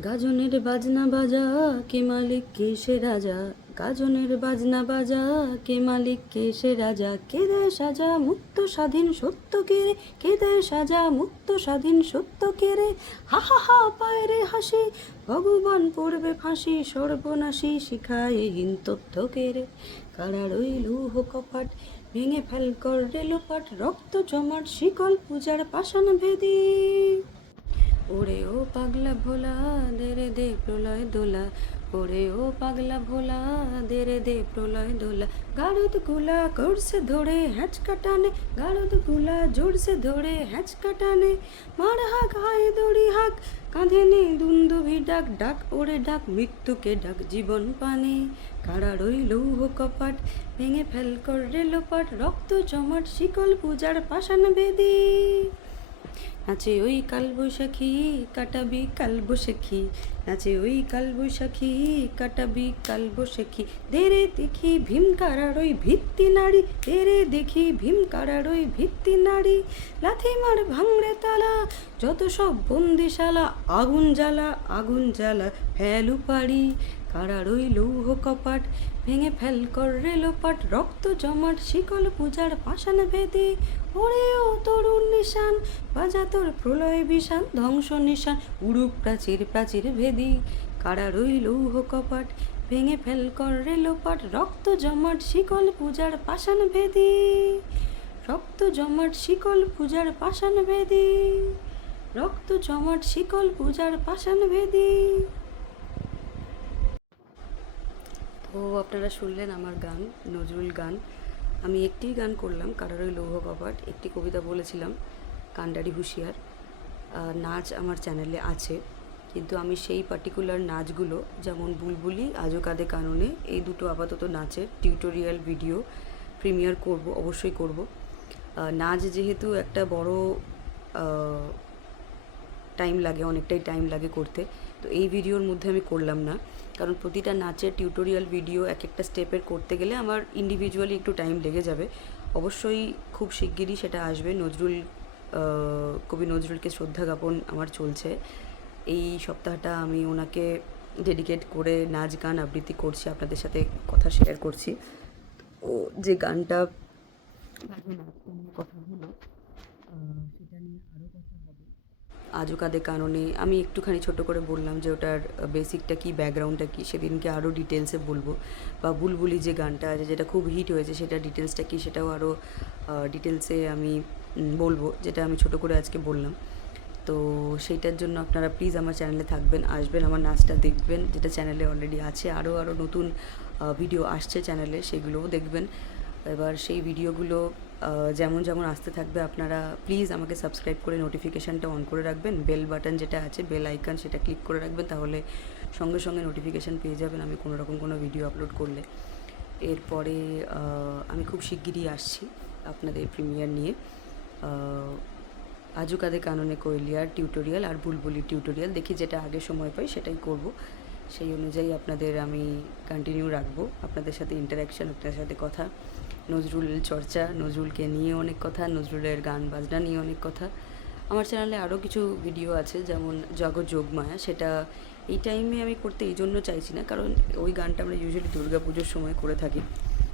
গাজনের বাজনা বাজা, কে মালিক কে সে রাজা। গাজনের বাজনা বাজা, কে মালিক কে সে রাজা। কে দেয় সাজা মুক্ত স্বাধীন সত্য কে রে, কে দেয় সাজা মুক্ত স্বাধীন সত্য কে রে। হা হা হা পায় রে হাসি, ভগবান পড়বে ফাঁসি, সর্বনাশী শিখায় হীন তথ্য কে রে। কারা রইল কপাট, ভেঙে ফেল করে লোপাট, রক্ত জমাট শিকল পূজার পাষাণ ভেদি। ওরে ও পাগলা ভোলা, দে রে দে প্রলয় দোলা। ওরে ও পাগলা ভোলা, দে রে দে প্রলয় দোলা। গারদ গুলা করছে ধরে হ্যাঁচকা টানে, গারদ গুলা জোরছে ধরে হ্যাঁচকা টানে। মার হাক হায় দড়ি হাক, কাঁধে নে দুন্দুভি ডাক, ডাক ওরে ডাক মৃত্যুকে ডাক জীবন পানে। কারা রইল কপাট, ভেঙে ফেল করে লোপাট, রক্ত জমাট শিকল পূজার পাষাণ বেদি। নাচে ওই কালবৈশাখী, কাটাবি কালবৈশাখী। নাচে ওই কালবৈশাখী, কাটাবি কালবৈশাখী। দেরে দেখি ভীম কারার ওই ভিত্তি নারী, দেরে দেখি ভীম কারার ওই ভিত্তি নারী। লাথি মার ভাঙড়ে তালা, যত সব বন্দিশালা, আগুন জ্বালা আগুন জ্বালা ফেলু পারি। কারা রইল কপাট, ভেঙে ফেল করে লোপাট, রক্ত জমাট শিকল পূজার পাষাণ ভেদি। ওরে ও তরুণ নিশান, বাজা তোর প্রলয় বিষান, ধ্বংস নিশান উড়ুক প্রাচীর প্রাচীর ভেদি। কারা রইল কপাট, ভেঙে ফেল করে লোপাট, রক্ত জমাট শিকল পূজার পাষাণ ভেদি। রক্ত জমাট শিকল পূজার পাষাণ ভেদি। রক্ত জমাট শিকল পূজার পাষাণ ভেদি। তো আপনারা শুনলেন আমার গান, নজরুল গান। আমি একটি গান করলাম, কারার ওই লৌহ কপাট। একটি কবিতা বলেছিলাম, কান্ডারি হুঁশিয়ার। নাচ আমার চ্যানেলে আছে, কিন্তু আমি সেই পার্টিকুলার নাচগুলো, যেমন বুলবুলি, আজও কাঁদে কাননে, এই দুটো আপাতত নাচের টিউটোরিয়াল ভিডিও প্রিমিয়ার করব, অবশ্যই করব। নাচ যেহেতু একটা বড় টাইম লাগে, অনেকটাই টাইম লাগে করতে, তো এই ভিডিওর মধ্যে আমি করলাম না, কারণ প্রতিটা নাচের টিউটোরিয়াল ভিডিও এক একটা স্টেপের করতে গেলে আমার ইন্ডিভিজুয়ালি একটু টাইম লেগে যাবে। অবশ্যই খুব শিগগিরই সেটা আসবে। নজরুল, কবি নজরুলকে শ্রদ্ধা জ্ঞাপন আমার চলছে। এই সপ্তাহটা আমি ওনাকে ডেডিকেট করে নাচ গান আবৃত্তি করছি, আপনাদের সাথে কথা শেয়ার করছি। ও যে গানটা কথা হলো, সেটা নিয়ে আরও কথা হবে। আজও কাঁদে কাননে আমি একটুখানি ছোট করে বললাম যে ওটার বেসিকটা কী, ব্যাকগ্রাউন্ডটা কী, সেদিনকে আরও ডিটেলসে বলবো। বা বুলবুলি যে গানটা আছে, যেটা খুব হিট হয়েছে, সেটা ডিটেলসটা কী সেটাও আরও ডিটেলসে আমি বলবো, যেটা আমি ছোট করে আজকে বললাম। তো সেইটার জন্য আপনারা প্লিজ আমার চ্যানেলে থাকবেন, আসবেন, আমার নাচটা দেখবেন, যেটা চ্যানেলে অলরেডি আছে। আরও নতুন ভিডিও আসছে চ্যানেলে, সেগুলোও দেখবেন। এবার সেই ভিডিওগুলো যেমন যেমন আসতে থাকবে, আপনারা প্লিজ আমাকে সাবস্ক্রাইব করে নোটিফিকেশানটা অন করে রাখবেন। বেল বাটন যেটা আছে, বেল আইকন, সেটা ক্লিক করে রাখবেন, তাহলে সঙ্গে সঙ্গে নোটিফিকেশান পেয়ে যাবেন আমি কোনো রকম কোনো ভিডিও আপলোড করলে। এরপরে আমি খুব শিগগিরই আসছি আপনাদের প্রিমিয়ার নিয়ে। আজও কাঁদে কাননে কোয়েলিয়ার টিউটোরিয়াল আর বুলবুলি টিউটোরিয়াল, দেখি যেটা আগে সময় পাই সেটাই করব। সেই অনুযায়ী আপনাদের আমি কন্টিনিউ রাখবো, আপনাদের সাথে ইন্টারাকশান, আপনাদের সাথে কথা, নজরুল চর্চা, নজরুলকে নিয়ে অনেক কথা, নজরুলের গান বাজনা নিয়ে অনেক কথা। আমার চ্যানেলে আরও কিছু ভিডিও আছে, যেমন জগৎ যোগমায়া, সেটা এই টাইমে আমি করতে এই জন্য চাইছি না, কারণ ওই গানটা আমরা ইউজুয়ালি দুর্গা পুজোর সময় করে থাকি।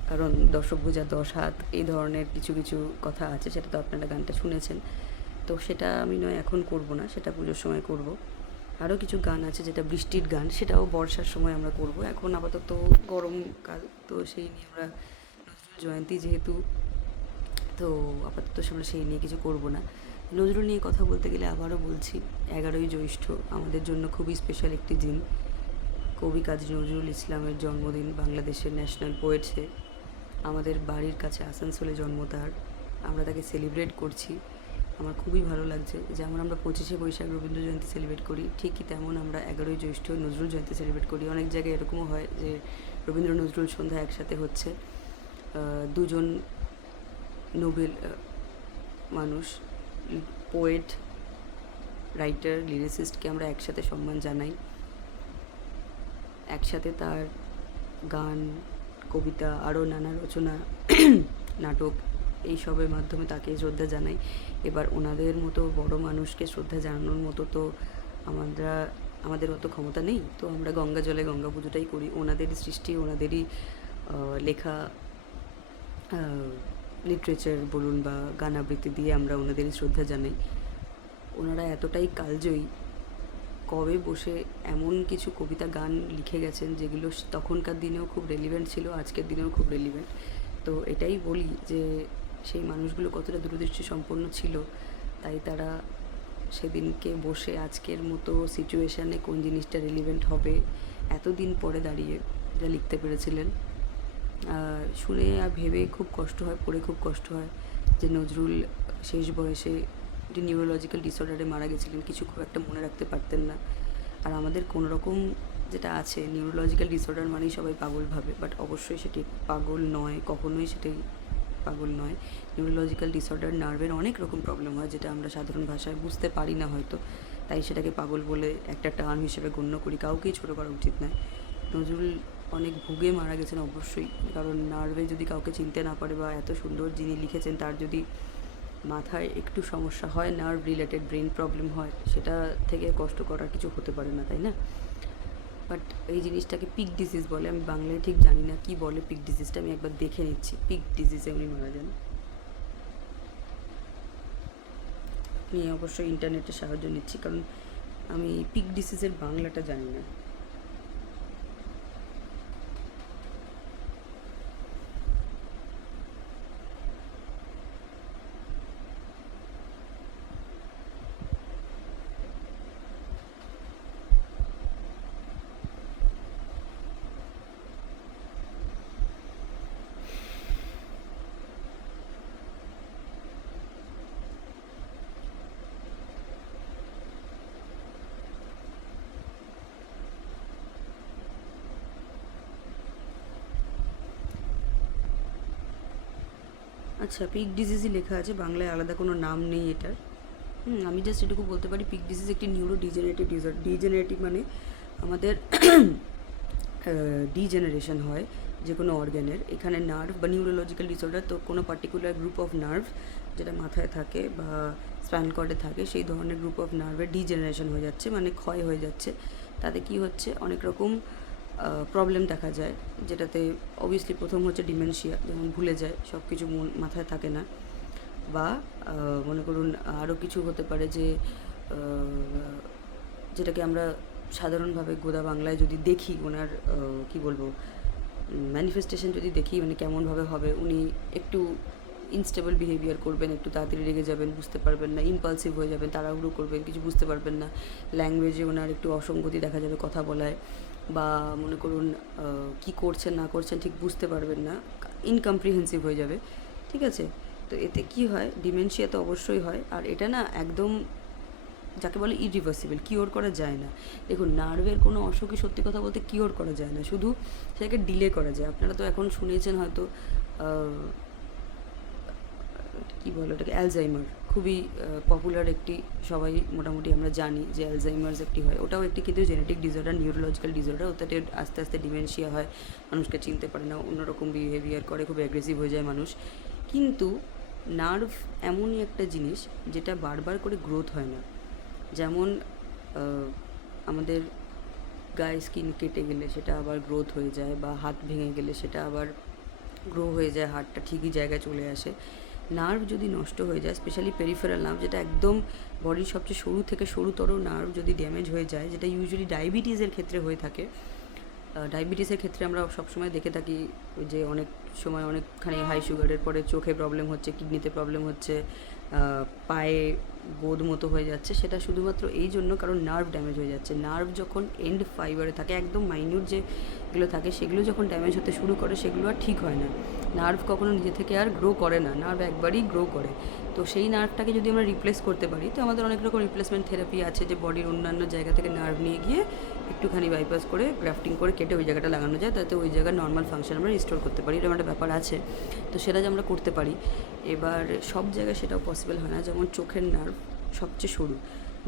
কারণ দশভুজা 10 হাত এই ধরনের কিছু কিছু কথা আছে, সেটা তো আপনারা গানটা শুনেছেন। তো সেটা আমি নয় এখন করব না, সেটা পুজোর সময় করব। আরও কিছু গান আছে যেটা বৃষ্টির গান, সেটাও বর্ষার সময় আমরা করব। এখন আপাতত গরমকাল, তো সেই নিয়ে আমরা নজরুল জয়ন্তী যেহেতু, তো আপাতত আমরা সেই নিয়ে কিছু করব না। নজরুল নিয়ে কথা বলতে গেলে আবারও বলছি, 11ই জ্যৈষ্ঠ আমাদের জন্য খুবই স্পেশাল একটি দিন। কবি কাজী নজরুল ইসলামের জন্মদিন, বাংলাদেশের ন্যাশনাল পোয়েট সে। আমাদের বাড়ির কাছে আসানসোলে জন্ম তার, আমরা তাকে সেলিব্রেট করছি। আমার খুবই ভালো লাগছে। যেমন আমরা 25শে বৈশাখ রবীন্দ্র জয়ন্তী সেলিব্রেট করি, ঠিকই তেমন আমরা 11ই জ্যৈষ্ঠ নজরুল জয়ন্তী সেলিব্রেট করি। অনেক জায়গায় এরকমও হয় যে রবীন্দ্র নজরুল সন্ধ্যা একসাথে হচ্ছে। দুজন নোবেল মানুষ, পোয়েট, রাইটার, লিরিসিস্টকে আমরা একসাথে সম্মান জানাই। একসাথে তার গান, কবিতা, আরও নানা রচনা, নাটক, এইসবের মাধ্যমে তাকে শ্রদ্ধা জানাই। এবার ওনাদের মতো বড় মানুষকে শ্রদ্ধা জানানোর মতো তো আমরা আমাদের অত ক্ষমতা নেই, তো আমরা গঙ্গা জলে গঙ্গা পুজোটাই করি। ওনাদেরই সৃষ্টি, ওনাদেরই লেখা লিটারেচার বলুন বা গান আবৃত্তি দিয়ে আমরা ওনাদেরই শ্রদ্ধা জানাই। ওনারা এতটাই কালজয়ী, কবে বসে এমন কিছু কবিতা গান লিখে গেছেন যেগুলো তখনকার দিনেও খুব রেলিভেন্ট ছিল, আজকের দিনেও খুব রেলিভেন্ট। তো এটাই বলি যে সেই মানুষগুলো কতটা দূরদৃষ্টি সম্পন্ন ছিল, তাই তারা সেদিনকে বসে আজকের মতো সিচুয়েশানে কোন জিনিসটা রেলিভেন্ট হবে এতদিন পরে দাঁড়িয়ে এটা লিখতে পেরেছিলেন। শুনে আর ভেবে খুব কষ্ট হয়, পড়ে খুব কষ্ট হয় যে নজরুল শেষ বয়সে একটি নিউরোলজিক্যাল ডিসঅর্ডারে মারা গেছিলেন, কিছু খুব একটা মনে রাখতে পারতেন না। আর আমাদের কোনো রকম যেটা আছে নিউরোলজিক্যাল ডিসঅর্ডার মানেই সবাই পাগল ভাবে, বাট অবশ্যই সেটি পাগল নয়, কখনোই সেটাই পাগল নয়। নিউরোলজিক্যাল ডিসঅর্ডার, নার্ভের অনেক রকম প্রবলেম হয় যেটা আমরা সাধারণ ভাষায় বুঝতে পারি না হয়তো, তাই সেটাকে পাগল বলে একটা টার্ম হিসেবে গণ্য করি। কাউকেই ছোটো করা উচিত নয়। নজরুল অনেক ভুগে মারা গেছেন অবশ্যই, কারণ নার্ভে যদি কাউকে চিনতে না পারে বা এত সুন্দর যিনি লিখেছেন তার যদি মাথায় একটু সমস্যা হয়, নার্ভ রিলেটেড ব্রেন প্রবলেম হয়, সেটা থেকে কষ্ট করার কিছু হতে পারে না, তাই না? বাট এই জিনিসটাকে পিক ডিজিজ বলে, আমি বাংলায় ঠিক জানি না কি বলে পিক ডিজিজটা, আমি একবার দেখে নিচ্ছি। পিক ডিজিজে উনি মারা যান। নিয়ে অবশ্যই ইন্টারনেটের সাহায্য নিচ্ছি, কারণ আমি পিক ডিজিজের বাংলাটা জানি না। আচ্ছা, পিক ডিজিজই লেখা আছে, বাংলায় আলাদা কোনো নাম নেই এটার। আমি জাস্ট এটুকু বলতে পারি পিক ডিজিজ একটি নিউরো ডিজেনারেটিভ ডিসঅর্ডার। ডিজেনারেটিভ মানে আমাদের ডিজেনারেশন হয় যে কোনো অর্গ্যানের। এখানে নার্ভ বা নিউরোলজিক্যাল ডিসঅর্ডার, তো কোনো পার্টিকুলার গ্রুপ অফ নার্ভ যেটা মাথায় থাকে বা স্পাইনাল কর্ডে থাকে, সেই ধরনের গ্রুপ অফ নার্ভের ডিজেনারেশন হয়ে যাচ্ছে, মানে ক্ষয় হয়ে যাচ্ছে। তাতে কি হচ্ছে, অনেক রকম প্রবলেম দেখা যায়, যেটাতে অবভিয়াসলি প্রথম হচ্ছে ডিমেনশিয়া, যেমন ভুলে যায়, সব কিছু মাথায় থাকে না। বা মনে করুন আরও কিছু হতে পারে যে যেটাকে আমরা সাধারণভাবে গোদা বাংলায় যদি দেখি, ওনার কী বলবো ম্যানিফেস্টেশন যদি দেখি, মানে কেমনভাবে হবে, উনি একটু ইনস্টেবল বিহেভিয়ার করবেন, একটু তাড়াতাড়ি রেগে যাবেন, বুঝতে পারবেন না, ইম্পালসিভ হয়ে যাবেন, তাড়াহুড়ো করবেন, কিছু বুঝতে পারবেন না, ল্যাঙ্গুয়েজে ওনার একটু অসঙ্গতি দেখা যাবে কথা বলায়, বা মনে করুন কী করছেন না করছেন ঠিক বুঝতে পারবেন না, ইনকম্প্রিহেন্সিভ হয়ে যাবে, ঠিক আছে? তো এতে কি হয়, ডিমেনশিয়া তো অবশ্যই হয়, আর এটা না একদম যাকে বলে ইরিভার্সিবল, কিওর করা যায় না। দেখুন, নার্ভের কোনো অসুখই সত্যি কথা বলতে কিওর করা যায় না, শুধু সেটাকে ডিলে করা যায়। আপনারা তো এখন শুনেছেন হয়তো কী বলো ওটাকে, অ্যালজাইমার, খুবই পপুলার একটি, সবাই মোটামুটি আমরা জানি যে অ্যালজাইমার্স একটি হয়, ওটাও একটি কিন্তু জেনেটিক ডিসঅর্ডার, নিউরোলজিক্যাল ডিসঅর্ডার। ওটাতে আস্তে আস্তে ডিমেনশিয়া হয়, মানুষকে চিনতে পারে না, অন্যরকম বিহেভিয়ার করে, খুব অ্যাগ্রেসিভ হয়ে যায় মানুষ। কিন্তু নার্ভ এমনই একটা জিনিস যেটা বারবার করে গ্রোথ হয় না। যেমন আমাদের গায়ে স্কিন কেটে গেলে সেটা আবার গ্রোথ হয়ে যায়, বা হাত ভেঙে গেলে সেটা আবার গ্রো হয়ে যায়, হার্টটা ঠিকই জায়গায় চলে আসে। নার্ভ যদি নষ্ট হয়ে যায়, স্পেশালি পেরিফেরাল নার্ভ, যেটা একদম বডির সবচেয়ে সরু থেকে সরুতর নার্ভ যদি ড্যামেজ হয়ে যায়, যেটা ইউজুয়ালি ডায়াবেটিসের ক্ষেত্রে হয়ে থাকে। ডায়াবেটিসের ক্ষেত্রে আমরা সবসময় দেখে থাকি যে অনেক সময় অনেকখানি হাই সুগারের পরে চোখে প্রবলেম হচ্ছে, কিডনিতে প্রবলেম হচ্ছে, পায়ে গোদ মতো হয়ে যাচ্ছে। সেটা শুধুমাত্র এই জন্য কারণ নার্ভ ড্যামেজ হয়ে যাচ্ছে। নার্ভ যখন এন্ড ফাইবারে থাকে, একদম মাইনিউট যেগুলো থাকে, সেগুলো যখন ড্যামেজ হতে শুরু করে সেগুলো আর ঠিক হয় না। নার্ভ কখনো নিজে থেকে আর গ্রো করে না, নার্ভ একবারই গ্রো করে। তো সেই নার্ভটাকে যদি আমরা রিপ্লেস করতে পারি, তো আমাদের অনেক রকম রিপ্লেসমেন্ট থেরাপি আছে, যে বডির অন্যান্য জায়গা থেকে নার্ভ নিয়ে গিয়ে একটুখানি বাইপাস করে গ্রাফটিং করে কেটে ওই জায়গাটা লাগানো যায়, তাতে ওই জায়গার নর্মাল ফাংশন আমরা রিস্টোর করতে পারি। এরকম একটা ব্যাপার আছে। তো সেটা যে আমরা করতে পারি, এবার সব জায়গায় সেটাও পসিবল হয় না। যেমন চোখের নার্ভ সবচেয়ে সরু,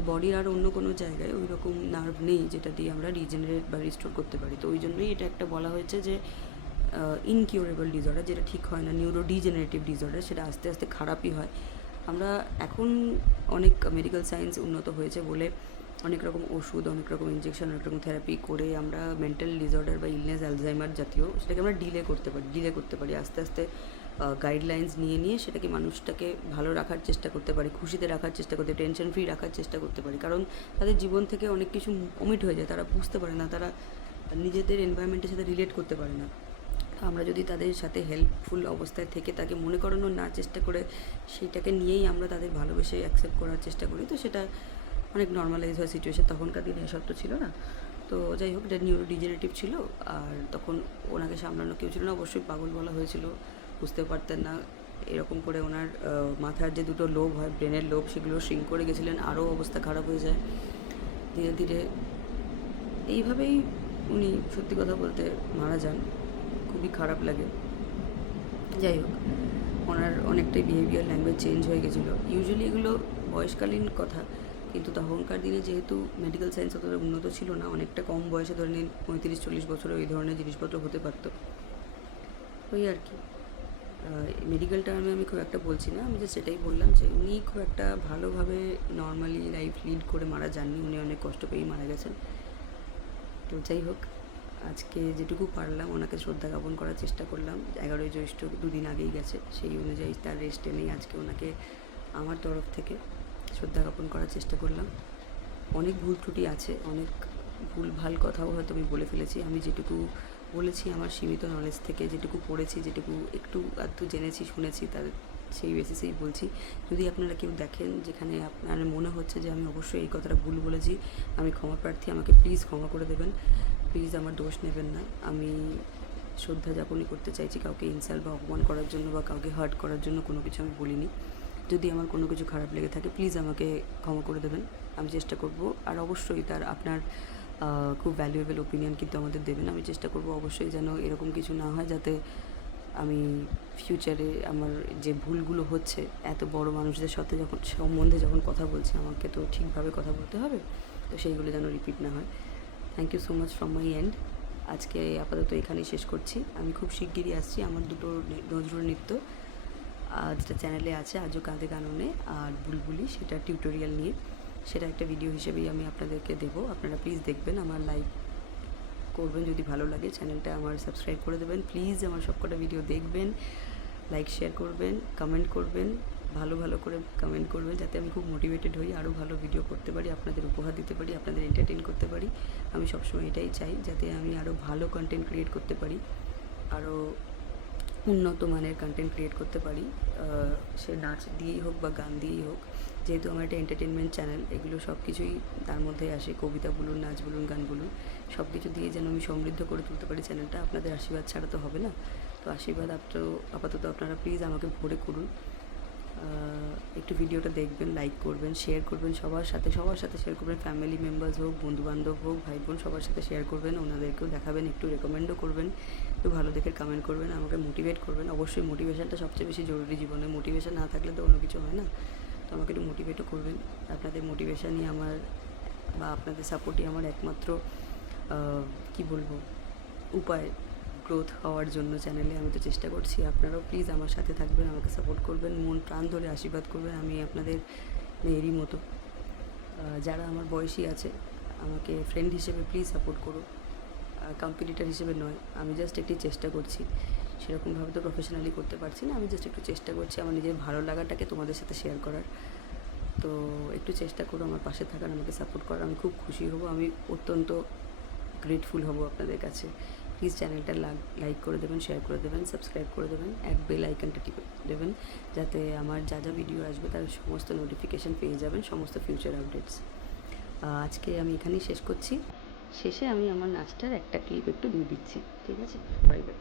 বডির আর অন্য কোনো জায়গায় ওই রকম নার্ভ নেই যেটা দিয়ে আমরা রিজেনারেট বা রিস্টোর করতে পারি। তো ওই জন্যই এটা একটা বলা হয়েছে যে ইনকিউরেবল ডিসঅর্ডার, যেটা ঠিক হয় না, নিউরো ডিজেনারেটিভ ডিসঅর্ডার, সেটা আস্তে আস্তে খারাপই হয়। আমরা এখন অনেক মেডিকেল সায়েন্স উন্নত হয়েছে বলে অনেক রকম ওষুধ, অনেক রকম ইঞ্জেকশন, অনেক রকম থেরাপি করে আমরা মেন্টাল ডিসঅর্ডার বা ইলনেস, অ্যালজাইমার জাতীয়, সেটাকে আমরা ডিলে করতে পারি আস্তে আস্তে। গাইডলাইন্স নিয়ে নিয়ে সেটাকে মানুষটাকে ভালো রাখার চেষ্টা করতে পারি, খুশিতে রাখার চেষ্টা করতে, টেনশন ফ্রি রাখার চেষ্টা করতে পারি। কারণ তাদের জীবন থেকে অনেক কিছু ওমিট হয়ে যায়, তারা বুঝতে পারে না, তারা নিজেদের এনভায়রনমেন্টের সাথে রিলেট করতে পারে না। আমরা যদি তাদের সাথে হেল্পফুল অবস্থায় থেকে তাকে মনে করানোর না চেষ্টা করে, সেইটাকে নিয়েই আমরা তাদের ভালোবেসে অ্যাকসেপ্ট করার চেষ্টা করি, তো সেটা অনেক নর্মালাইজ হয় সিচুয়েশন। তখনকার দিনে এসব তো ছিল না। তো যাই হোক, এটা নিউরো ডিজেনারেটিভ ছিল, আর তখন ওনাকে সামলানো কেউ ছিল না, অবশ্যই পাগল বলা হয়েছিল, বুঝতে পারতেন না। এরকম করে ওনার মাথার যে দুটো লোব হয়, ব্রেনের লোব, সেগুলো শ্রিঙ্ক করে গেছিলেন, আরও অবস্থা খারাপ হয়ে যায় ধীরে ধীরে। এইভাবেই উনি সত্যি কথা বলতে মারা যান। খুবই খারাপ লাগে। যাই হোক, ওনার অনেকটাই বিহেভিয়ার, ল্যাঙ্গুয়েজ চেঞ্জ হয়ে গেছিলো। ইউজুয়ালি এগুলো বয়সকালীন কথা, কিন্তু তখনকার দিনে যেহেতু মেডিকেল সায়েন্স অতটা উন্নত ছিল না, অনেকটা কম বয়সে, ধরে নিন 35-40 বছরে এই ধরনের জিনিসপত্র হতে পারতো। ওই আর কি। মেডিকেল টার্মে আমি খুব একটা বলছি না, আমি জাস্ট সেটাই বললাম যে উনি খুব একটা ভালোভাবে নর্মালি লাইফ লিড করে মারা যাননি, উনি অনেক কষ্ট পেয়েই মারা গেছেন। তো যাই হোক, আজকে যেটুকু পারলাম ওনাকে শ্রদ্ধা জ্ঞাপন করার চেষ্টা করলাম। 11ই জ্যৈষ্ঠ 2 দিন আগেই গেছে, সেই অনুযায়ী তার রেস্টে নেই, আজকে ওনাকে আমার তরফ থেকে শ্রদ্ধা জ্ঞাপন করার চেষ্টা করলাম। অনেক ভুল ত্রুটি আছে, অনেক ভুলভাল কথাও হয়তো আমি বলে ফেলেছি। আমি যেটুকু বলেছি আমার সীমিত নলেজ থেকে, যেটুকু পড়েছি, যেটুকু একটু আধটু জেনেছি, শুনেছি, তার সেই বেসিসেই বলছি। যদি আপনারা কেউ দেখেন যেখানে আপনার মনে হচ্ছে যে আমি অবশ্যই এই কথাটা ভুল বলেছি, আমি ক্ষমা প্রার্থী, আমাকে প্লিজ ক্ষমা করে দেবেন। প্লিজ আমার দোষ নেবেন না। আমি শ্রদ্ধা যাপনই করতে চাইছি, কাউকে ইনসাল্ট বা অপমান করার জন্য বা কাউকে হার্ট করার জন্য কোনো কিছু আমি বলিনি। যদি আমার কোনো কিছু খারাপ লেগে থাকে প্লিজ আমাকে ক্ষমা করে দেবেন, আমি চেষ্টা করব। আর অবশ্যই আপনার খুব ভ্যালুয়েবল ওপিনিয়ন কিন্তু আমাদের দেবেন। আমি চেষ্টা করব অবশ্যই যেন এরকম কিছু না হয়, যাতে আমি ফিউচারে আমার যে ভুলগুলো হচ্ছে, এত বড় মানুষদের সাথে সম্বন্ধে যখন কথা বলছি, আমাকে তো ঠিকভাবে কথা বলতে হবে, তো সেইগুলো যেন রিপিট না হয়। Thank you so much from my end. আজকে আপাতত এখানেই শেষ করছি। আমি খুব শিগগিরই আসছি আমার দুটো নজরুল নৃত্য, যেটা চ্যানেলে আছে, আজও কাঁদে কাননে আর বুলবুলি, সেটা টিউটোরিয়াল নিয়ে, সেটা একটা ভিডিও হিসেবেই আমি আপনাদেরকে দেবো। আপনারা প্লিজ দেখবেন, আমার লাইক করবেন যদি ভালো লাগে, চ্যানেলটা আমার সাবস্ক্রাইব করে দেবেন প্লিজ। আমার সবকটা ভিডিও দেখবেন, লাইক শেয়ার করবেন, কমেন্ট করবেন, ভালো ভালো করে কমেন্ট করবেন, যাতে আমি খুব মোটিভেটেড হই, আরও ভালো ভিডিও করতে পারি, আপনাদের উপহার দিতে পারি, আপনাদের এন্টারটেইন করতে পারি। আমি সবসময় এটাই চাই, যাতে আমি আরও ভালো কন্টেন্ট ক্রিয়েট করতে পারি, আরও উন্নত মানের কন্টেন্ট ক্রিয়েট করতে পারি, সে নাচ দিয়েই হোক বা গান দিয়েই হোক। যেহেতু আমার একটা এন্টারটেনমেন্ট চ্যানেল, এগুলো সব কিছুই তার মধ্যে আসে, কবিতা বলুন, নাচ বলুন, গান বলুন, সব কিছু দিয়ে যেন আমি সমৃদ্ধ করে তুলতে পারি চ্যানেলটা। আপনাদের আশীর্বাদ ছাড়া তো হবে না। তো আশীর্বাদ আপাতত আপনারা প্লিজ আমাকে ভরে করুন। একটু ভিডিওটা দেখবেন, লাইক করবেন, শেয়ার করবেন, সবার সাথে শেয়ার করবেন, ফ্যামিলি মেম্বার্স হোক, বন্ধুবান্ধব হোক, ভাই বোন, সবার সাথে শেয়ার করবেন, ওনাদেরকেও দেখাবেন, একটু রেকমেন্ডও করবেন, একটু ভালো দেখে কমেন্ট করবেন, আমাকে মোটিভেট করবেন। অবশ্যই মোটিভেশনটা সবচেয়ে বেশি জরুরি জীবনে, মোটিভেশন না থাকলে তো অন্য কিছু হয় না। তো আমাকে একটু মোটিভেটও করবেন। আপনাদের মোটিভেশনই আমার বা আপনাদের সাপোর্টই আমার একমাত্র কী বলবো উপায় গ্রোথ হওয়ার জন্য চ্যানেলে। আমি তো চেষ্টা করছি, আপনারাও প্লিজ আমার সাথে থাকবেন, আমাকে সাপোর্ট করবেন, মন প্রাণ ধরে আশীর্বাদ করবেন। আমি আপনাদের মেয়েরই মতো, যারা আমার বয়সী আছে আমাকে ফ্রেন্ড হিসেবে প্লিজ সাপোর্ট করো, কম্পিটিটার হিসেবে নয়। আমি জাস্ট একটি চেষ্টা করছি, সেরকমভাবে তো প্রফেশনালি করতে পারছি না, আমি জাস্ট একটু চেষ্টা করছি আমার নিজের ভালো লাগাটাকে তোমাদের সাথে শেয়ার করার। তো একটু চেষ্টা করো আমার পাশে থাকার, আমাকে সাপোর্ট করার, আমি খুব খুশি হব, আমি অত্যন্ত গ্রেটফুল হব আপনাদের কাছে। প্লিজ চ্যানেলটা লাইক করে দেবেন, শেয়ার করে দেবেন, সাবস্ক্রাইব করে দেবেন, বেল আইকনটা টিপে দেবেন, যাতে আমার যা যা ভিডিও আসবে তার সমস্ত নোটিফিকেশান পেয়ে যাবেন, সমস্ত ফিউচার আপডেটস। আজকে আমি এখানেই শেষ করছি। শেষে আমি আমার নাচটার একটা ক্লিপ একটু দিয়ে দিচ্ছি, ঠিক আছে? Bye bye.